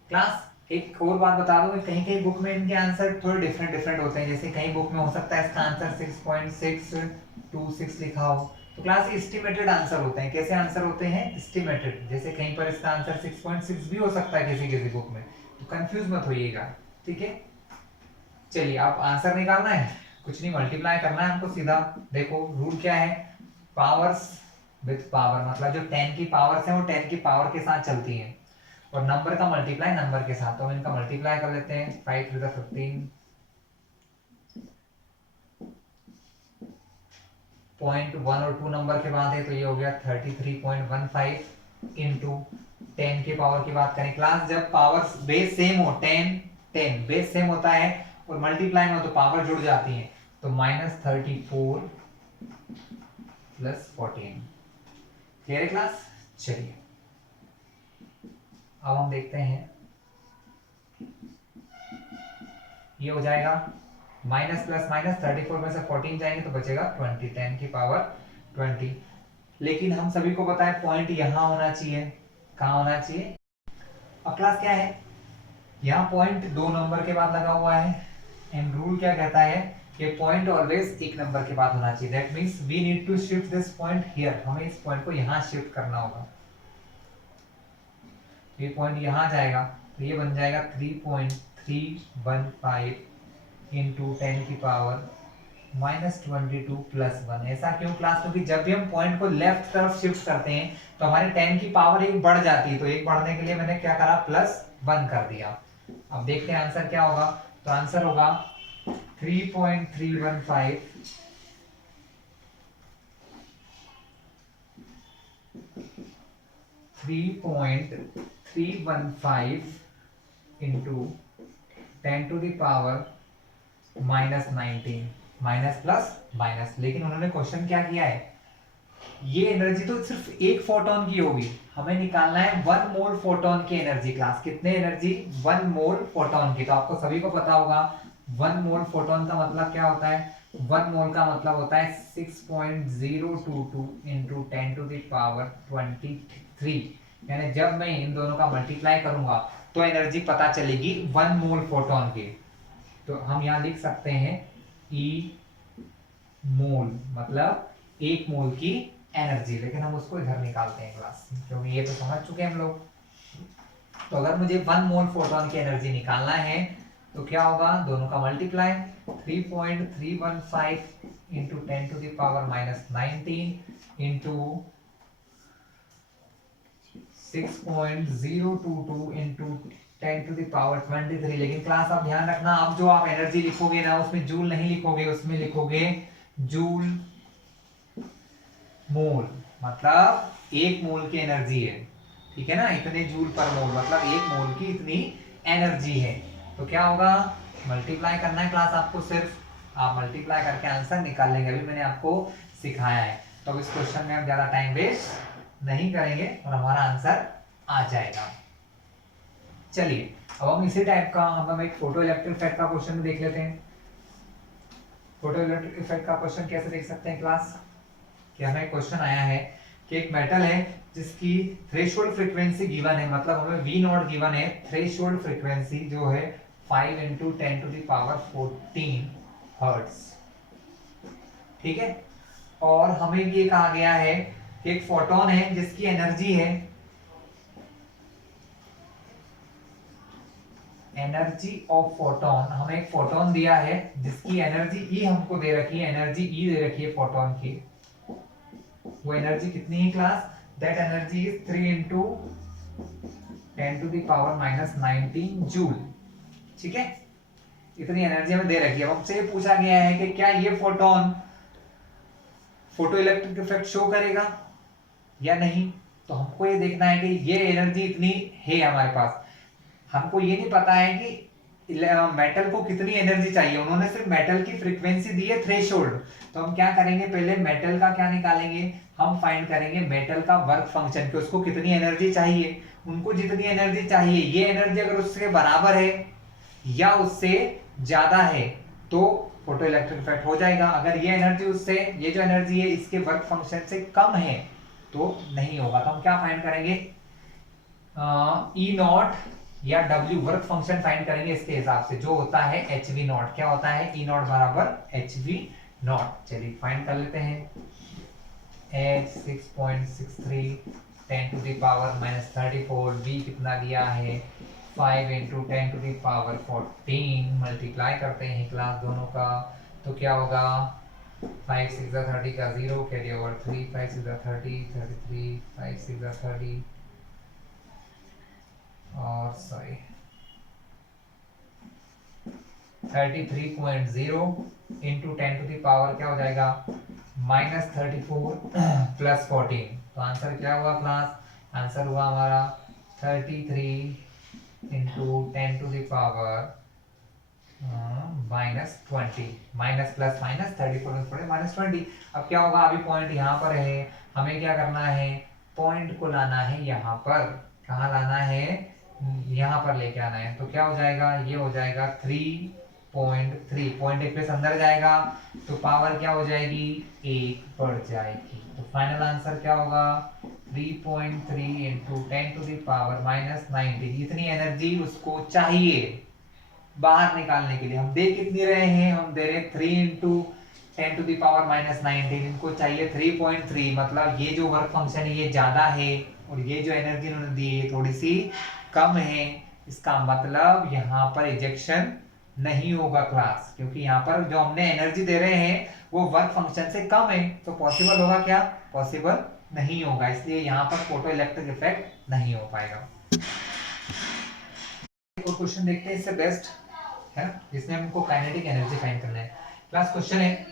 क्लास, एक और बात बता दूं, कहीं कहीं बुक में इनके आंसर थोड़े डिफरेंट होते हैं, जैसे कहीं बुक में हो सकता है इसका आंसर 6.626 लिखा हो, तो क्लास एस्टिमेटेड आंसर होते हैं। कैसे आंसर होते हैं, एस्टिमेटेड, जैसे कहीं पर इसका आंसर 6.6 भी हो सकता है किसी किसी बुक में, तो कंफ्यूज मत होइएगा। ठीक है, चलिए आप आंसर निकालना है, कुछ नहीं, मल्टीप्लाई करना है हमको सीधा। देखो रूल क्या है, पावर्स विथ पावर, मतलब जो 10 की पावर्स है वो 10 की पावर के साथ चलती हैं, और नंबर का मल्टीप्लाई नंबर के साथ, तो हम इनका मल्टीप्लाई कर लेते हैं। 5 × 15 0.1 और 2 नंबर के बाद है, तो ये हो गया 33.15 × 10 की पावर की बात करें क्लास, जब पावर्स बेस सेम हो, 10 बेस सेम होता है और मल्टीप्लाई में हो तो पावर जुड़ जाती है, तो -34 + 14। क्लियर है क्लास, चलिए अब हम देखते हैं, ये हो जाएगा माइनस प्लस माइनस, 34 में से 14 जाएंगे तो बचेगा 20, 10 की पावर 20। लेकिन हम सभी को पता है पॉइंट यहां होना चाहिए, कहां होना चाहिए। अब क्लास क्या है, यहाँ पॉइंट 2 नंबर के बाद लगा हुआ है, एंड रूल क्या कहता है कि पॉइंट ऑलवेज 1 नंबर के बाद होना चाहिए। That means we need to shift this point here, हमें इस पॉइंट को यहाँ शिफ्ट करना होगा, तो ये पॉइंट यहाँ जाएगा, तो ये बन जाएगा 3.315 × 10 की पावर -22 + 1। ऐसा क्यों क्लास, क्योंकि जब भी हम पॉइंट को लेफ्ट तरफ शिफ्ट करते हैं तो हमारे 10 की पावर 1 बढ़ जाती है, तो 1 बढ़ने के लिए मैंने क्या करा, +1 कर दिया। अब देखते हैं आंसर क्या होगा, तो आंसर होगा 3.315 × 10⁻19 माइनस प्लस माइनस। लेकिन उन्होंने क्वेश्चन क्या किया है, ये एनर्जी तो सिर्फ एक फोटोन की होगी, हमें निकालना है 1 मोल फोटोन की एनर्जी क्लास। कितने एनर्जी, 1 मोल फोटोन की। तो आपको सभी को पता होगा 1 मोल फोटोन का मतलब क्या होता है, 1 मोल का मतलब होता है 6.022 × 10⁻23। यानी जब मैं इन दोनों का मल्टीप्लाई करूंगा तो एनर्जी पता चलेगी 1 मोल फोटोन की। तो हम यहाँ लिख सकते हैं E मोल, मतलब 1 मोल की एनर्जी, लेकिन हम उसको इधर निकालते हैं क्लास, क्योंकि ये तो समझ चुके हैं हम लोग। तो अगर मुझे 1 मोल फोटोन की एनर्जी निकालना है तो क्या होगा, दोनों का multiply, 3.315 into 10 to the power minus 19 into 6.022 into 10 to the power 23। लेकिन क्लास आप ध्यान रखना, अब जो आप एनर्जी लिखोगे ना उसमें जूल नहीं लिखोगे, उसमें लिखोगे जूल मोल, मतलब एक मोल की एनर्जी है, ठीक है ना, इतने जूल पर मोल मतलब एक मोल की इतनी एनर्जी है। तो क्या होगा, मल्टीप्लाई करना है क्लास आपको, सिर्फ आप मल्टीप्लाई करके आंसर निकाल लेंगे, अभी मैंने आपको सिखाया है। तो अब इस क्वेश्चन में हम ज्यादा टाइम वेस्ट नहीं करेंगे और हमारा आंसर आ जाएगा। चलिए अब हम इसी टाइप का हम एक फोटो इलेक्ट्रिक इफेक्ट का क्वेश्चन देख लेते हैं। फोटो इलेक्ट्रिक इफेक्ट का क्वेश्चन कैसे देख सकते हैं क्लास, कि हमें क्वेश्चन आया है कि एक मेटल है जिसकी थ्रेशोल्ड फ्रीक्वेंसी गिवन है, मतलब हमें V नॉट गिवन है, थ्रेशोल्ड फ्रीक्वेंसी जो है 5 into 10 to the power 14 hertz, ठीक है। और हमें ये कहा गया है कि एक फोटोन है जिसकी एनर्जी है, एनर्जी ऑफ फोटोन, हमें एक फोटोन दिया है जिसकी एनर्जी E हमको दे रखी है, एनर्जी E दे रखी है फोटोन की। वो एनर्जी कितनी है class, that energy is 3 into 10 to the power minus 19 joule, ठीक है। इतनी एनर्जी हमें दे रखी है। अब हमसे पूछा गया है कि क्या ये photon photo electric effect show करेगा या नहीं। तो हमको ये देखना है कि ये एनर्जी इतनी है हमारे पास, हमको ये नहीं पता है कि मेटल को कितनी एनर्जी चाहिए, उन्होंने सिर्फ मेटल की फ्रीक्वेंसी दी है थ्रेशोल्ड। तो हम क्या करेंगे, पहले मेटल का क्या निकालेंगे, हम फाइंड करेंगे मेटल का वर्क फंक्शन, कि उसको कितनी एनर्जी चाहिए। उनको जितनी एनर्जी चाहिए, ये एनर्जी अगर उसके बराबर है या उससे ज्यादा है तो फोटो इलेक्ट्रिक इफेक्ट हो जाएगा। अगर ये एनर्जी उससे, ये जो एनर्जी है इसके वर्क फंक्शन से कम है तो नहीं होगा। तो हम क्या फाइंड करेंगे, ई नॉट या W वर्क फंक्शन फाइंड करेंगे इसके हिसाब से, जो होता है HV नॉट। क्या होता है, ई नॉट बराबर HV नॉट। चलिए फाइंड कर लेते हैं। H 6.63 10 to the power minus 34, V कितना दिया है 5 into 10 to the power 14, multiply करते हैं क्लास दोनों का, तो क्या होगा 5 6 30 का 0 कैरी ओवर 3, 5 6 30 33, 5 6 30 और sorry 33.0 into 10 to the power क्या हो जाएगा -34 प्लस 14। तो आंसर क्या हुआ क्लास, आंसर हुआ हमारा 33 into 10 to the power -20, minus plus minus 34 -20। अब क्या होगा, अभी पॉइंट यहाँ पर है, हमें क्या करना है, पॉइंट को लाना है यहाँ पर, कहाँ लाना है, यहाँ पर लेके आना है। तो क्या हो जाएगा, ये हो जाएगा 3.3, पॉइंट एक प्लेस अंदर जाएगा तो पावर क्या हो जाएगी, 1 बढ़ जाएगी। तो फाइनल आंसर क्या होगा 3.3 इंटू 10 टू द पावर -19। इतनी एनर्जी उसको चाहिए बाहर निकालने के लिए। हम दे कितनी रहे हैं, हम दे रहे 3 इंटू 10 टू द पावर -19, इनको चाहिए 3.3, मतलब ये जो वर्क फंक्शन है ये ज्यादा है और ये जो एनर्जी उन्होंने दी है थोड़ी सी कम है। इसका मतलब यहाँ पर इजेक्शन नहीं होगा क्लास, क्योंकि यहाँ पर जो हमने एनर्जी दे रहे हैं वो वर्क फंक्शन से कम है, तो पॉसिबल होगा क्या, पॉसिबल नहीं होगा, इसलिए यहाँ पर फोटो इलेक्ट्रिक इफेक्ट नहीं हो पाएगा। एक क्वेश्चन देखते हैं इससे बेस्ट है ना, जिसमें हमको काइनेटिक एनर्जी फाइंड करना है। क्लास क्वेश्चन है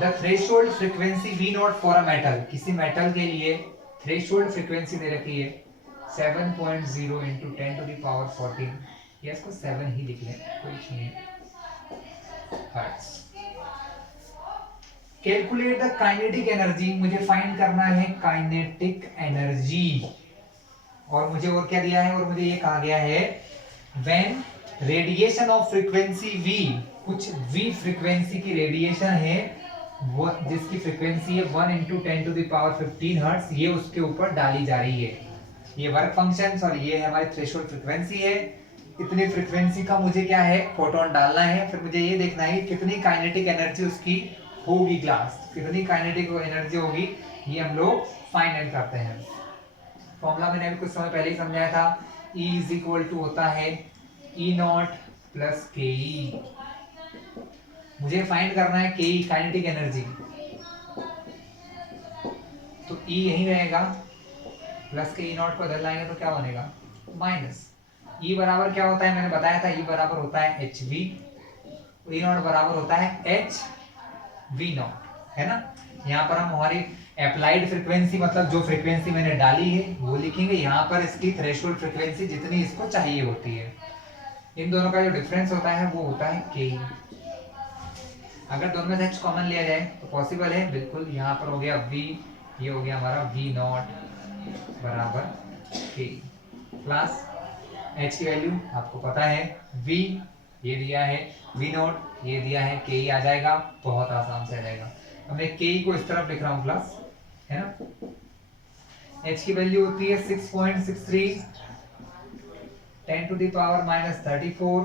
the threshold frequency V not for a metal, किसी मेटल के लिए थ्रेशोल्ड फ्रीक्वेंसी दे रखी है 7.0 into 10 to the power 14, या इसको 7 ही लिख लें कोई इशू नहीं, hertz. Calculate the kinetic energy, मुझे फाइंड करना है काइनेटिक एनर्जी, और मुझे और क्या दिया है, और मुझे ये कहा गया है when radiation of frequency V, कुछ V फ्रीक्वेंसी की रेडिएशन है वो जिसकी फ्रीक्वेंसी है 1 into 10 to the power 15 hertz, ये उसके ऊपर डाली जा रही है। ये वर्क फंक्शन और ये हमारी थ्रेशोल्ड फ्रीक्वेंसी है। इतनी फ्रीक्वेंसी का मुझे क्या है, फोटोन डालना है, फिर मुझे ये देखना है कितनी काइनेटिक एनर्जी उसकी होगी क्लास, कितनी काइनेटिक एनर्जी होगी, ये हम लोग फाइंड करते हैं। फॉर्मूला मैंने अभी कुछ समय पहले ही समझाया था, E इज इक्वल टू होता है E नॉट प्लस के ई, मुझे फाइंड करना है के काइनेटिक एनर्जी, तो ई यही रहेगा, प्लस के ई नॉट को इधर लाएंगे तो क्या बनेगा माइनस। ई बराबर क्या होता है, मैंने बताया था ई बराबर होता है एच वी, ई नॉट बराबर होता है एच वी नॉट, है ना। यहाँ पर हम हमारी अप्लाइड फ्रीक्वेंसी मतलब जो फ्रीक्वेंसी मैंने डाली है वो लिखेंगे, यहाँ पर इसकी थ्रेशोल्ड फ्रीक्वेंसी जितनी इसको चाहिए होती है। इन दोनों का जो डिफरेंस होता है वो होता है के। अगर दोनों में से h कॉमन लिया जाए तो पॉसिबल है बिल्कुल। यहाँ पर हो गया v, ये हो गया हमारा v नॉट बराबर k, प्लस h की वैल्यू आपको पता है v ये दिया है, v नॉट ये दिया है, k आ जाएगा, बहुत आसान से आ जाएगा। अब मैं k को इस तरफ लिख रहा हूँ प्लस, है ना। h की वैल्यू होती है 6.63 10 to the power minus 34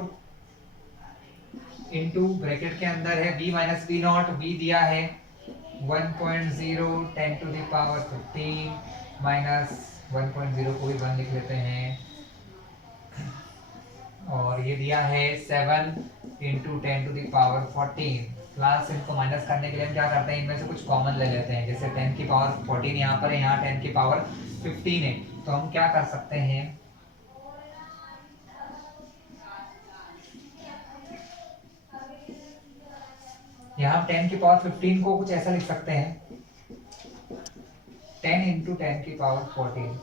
into bracket के अंदर है v minus V naught, v दिया है 1.0 10 टू द पावर 15 माइनस 1.0 को भी 1 लिख लेते हैं, और ये दिया है 7 into 10 to the power 14 plus. इनको माइनस करने के लिए हम क्या करते हैं, इनमें से कुछ कॉमन ले लेते हैं। जैसे 10 की पावर 14 यहाँ पर है, यहाँ 10 की पावर 15 है, तो हम क्या कर सकते हैं, यहाँ 10 की पावर 15 को कुछ ऐसा लिख सकते हैं 10 इंटू 10 की पावर 14।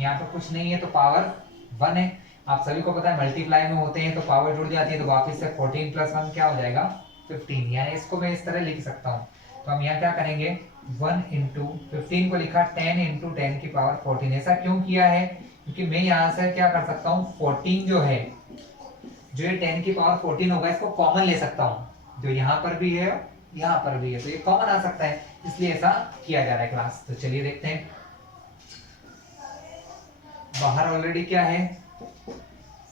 यहाँ पर कुछ नहीं है तो पावर 1 है, आप सभी को पता है मल्टीप्लाई में होते हैं तो पावर जुड़ जाती है, तो वापस से 14 प्लस 1 क्या हो जाएगा 15, यानी इसको मैं इस तरह लिख सकता हूँ। तो हम यहाँ क्या करेंगे 1 इंटू 15 को लिखा 10 इंटू 10 की पावर 14। ऐसा क्यों किया है, क्योंकि मैं यहाँ से क्या कर सकता हूँ 14 जो है, जो ये 10 की पावर 14 होगा इसको कॉमन ले सकता हूँ, जो यहाँ पर भी है यहाँ पर भी है, तो ये कॉमन आ सकता है, इसलिए ऐसा किया जा रहा है क्लास। तो चलिए देखते हैं, बाहर ऑलरेडी क्या है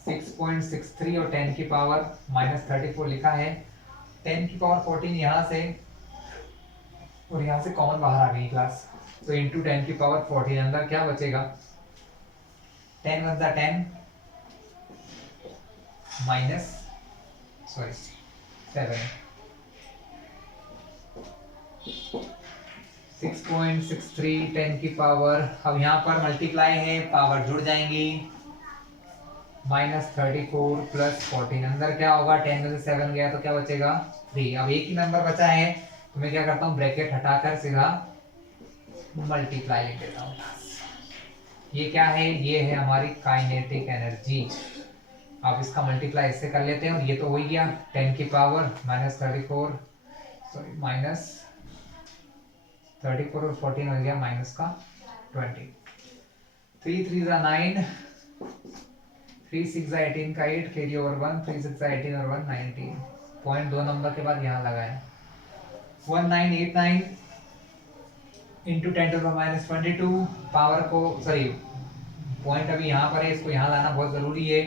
6.63 और 10 की पावर माइनस 34 लिखा है, 10 की पावर 14 यहाँ से और यहाँ से कॉमन बाहर आ गई क्लास, तो इंटू 10 की पावर 14 अंदर क्या बचेगा 10 + 10 माइनस 7 6.63 10 की पावर, अब यहाँ पर मल्टीप्लाई है पावर जुड़ जाएंगी, माइनस 34 प्लस 14 अंदर क्या होगा 10 में से 7 गया तो क्या बचेगा 3। अब एक ही नंबर बचा है तो मैं क्या करता हूँ ब्रैकेट हटाकर सीधा मल्टीप्लाई लिख देता हूँ। ये क्या है, ये है हमारी काइनेटिक एनर्जी। आप इसका मल्टीप्लाई इससे कर लेते हैं और ये तो हो ही गया 10 की पावर माइनस 34 सॉरी माइनस 34 और 14 हो गया माइनस का 20, 3 3 9 3 6 18 का 8 कैरी ओवर 1 3 6 18 और 1 19, पॉइंट 2 नंबर के बाद यहाँ लगाए 1989 into 10 to the minus 22 power को सॉरी पॉइंट अभी यहाँ पर है, इसको यहाँ लाना बहुत जरूरी है,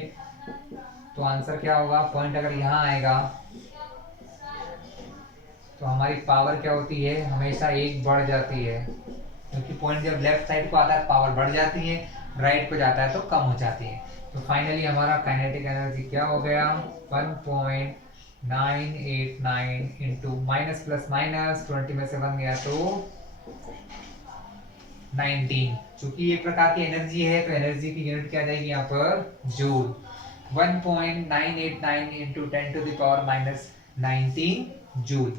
तो आंसर क्या होगा पॉइंट अगर यहाँ आएगा तो हमारी पावर क्या होती है हमेशा एक बढ़ जाती है, क्योंकि पॉइंट जब लेफ्ट साइड को आता है पावर बढ़ जाती है, राइट को जाता है तो कम हो जाती है। तो फाइनली हमारा काइनेटिक एनर्जी क्या हो गया 1.989 इंटू माइनस प्लस माइनस 20 में से 1 गया तो 19। चूंकि एक प्रकार की एनर्जी है तो एनर्जी की यूनिट क्या आ जाएगी यहाँ पर joule. 1.989 into 10 to the power minus 19 joule.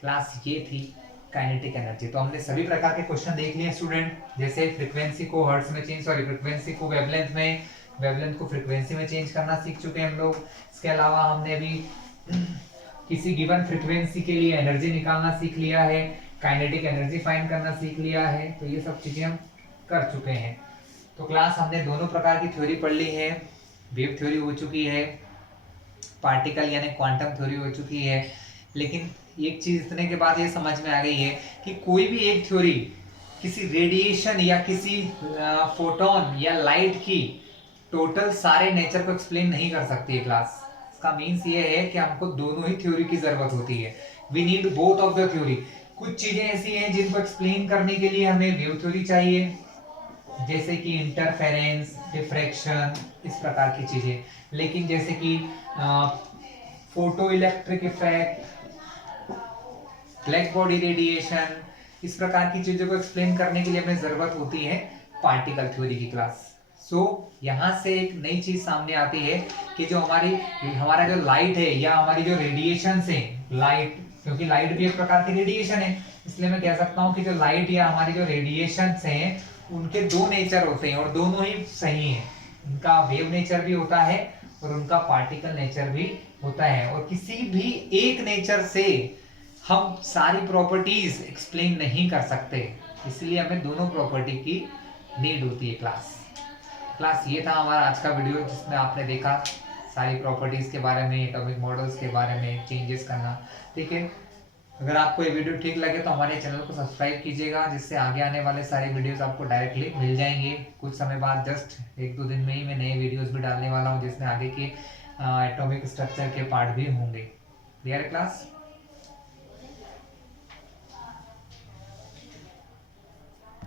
Class ये थी काइनेटिक एनर्जी। तो हमने सभी प्रकार के क्वेश्चन देख लिए स्टूडेंट, जैसे फ्रीक्वेंसी को हर्ट्ज में चेंज सॉरी फ्रीक्वेंसी को वेवलेंथ में, वेवलेंथ को फ्रीक्वेंसी में चेंज करना सीख चुके हैं हम लोग। इसके अलावा हमने अभी किसी गिवन फ्रीक्वेंसी के लिए एनर्जी निकालना सीख लिया है, काइनेटिक एनर्जी फाइंड करना सीख लिया है, तो ये सब चीजें हम कर चुके हैं। तो क्लास हमने दोनों प्रकार की थ्योरी पढ़ ली है, वेव थ्योरी हो चुकी है, पार्टिकल यानी क्वांटम थ्योरी हो चुकी है। लेकिन एक चीज इतने के बाद ये समझ में आ गई है कि कोई भी एक थ्योरी किसी रेडिएशन या किसी फोटोन या लाइट की टोटल सारे नेचर को एक्सप्लेन नहीं कर सकती है क्लास। इसका मीन्स ये है कि हमको दोनों ही थ्योरी की जरूरत होती है, we need both of the theory. कुछ चीजें ऐसी हैं जिनको एक्सप्लेन करने के लिए हमें वेव थ्योरी चाहिए, जैसे कि इंटरफेरेंस, डिफ्रैक्शन, इस प्रकार की चीजें। लेकिन जैसे कि photo electric effect, black body radiation, इस प्रकार की चीजों को एक्सप्लेन करने के लिए हमें जरूरत होती है पार्टिकल थ्योरी की क्लास। यहाँ से एक नई चीज सामने आती है कि जो हमारा जो लाइट है या हमारी जो रेडिएशन है, लाइट, क्योंकि लाइट भी एक प्रकार की रेडिएशन है, इसलिए मैं कह सकता हूँ कि जो लाइट या हमारी जो रेडिएशन हैं उनके दो नेचर होते हैं और दोनों ही सही हैं। उनका वेव नेचर भी होता है और उनका पार्टिकल नेचर भी होता है, और किसी भी एक नेचर से हम सारी प्रॉपर्टीज एक्सप्लेन नहीं कर सकते, इसलिए हमें दोनों प्रॉपर्टी की नीड होती है क्लास। ये था हमारा आज का वीडियो, जिसमें आपने देखा सारी प्रॉपर्टीज के बारे में, एटॉमिक मॉडल्स के बारे में, चेंजेस करना। ठीक है, अगर आपको ये वीडियो ठीक लगे तो हमारे चैनल को सब्सक्राइब कीजिएगा, जिससे आगे आने वाले सारे वीडियोस आपको डायरेक्टली मिल जाएंगे। कुछ समय बाद, जस्ट 1-2 दिन में ही मैं नए वीडियोस भी डालने वाला हूँ, जिसमें आगे के एटॉमिक स्ट्रक्चर के पार्ट भी होंगे। क्लियर है क्लास?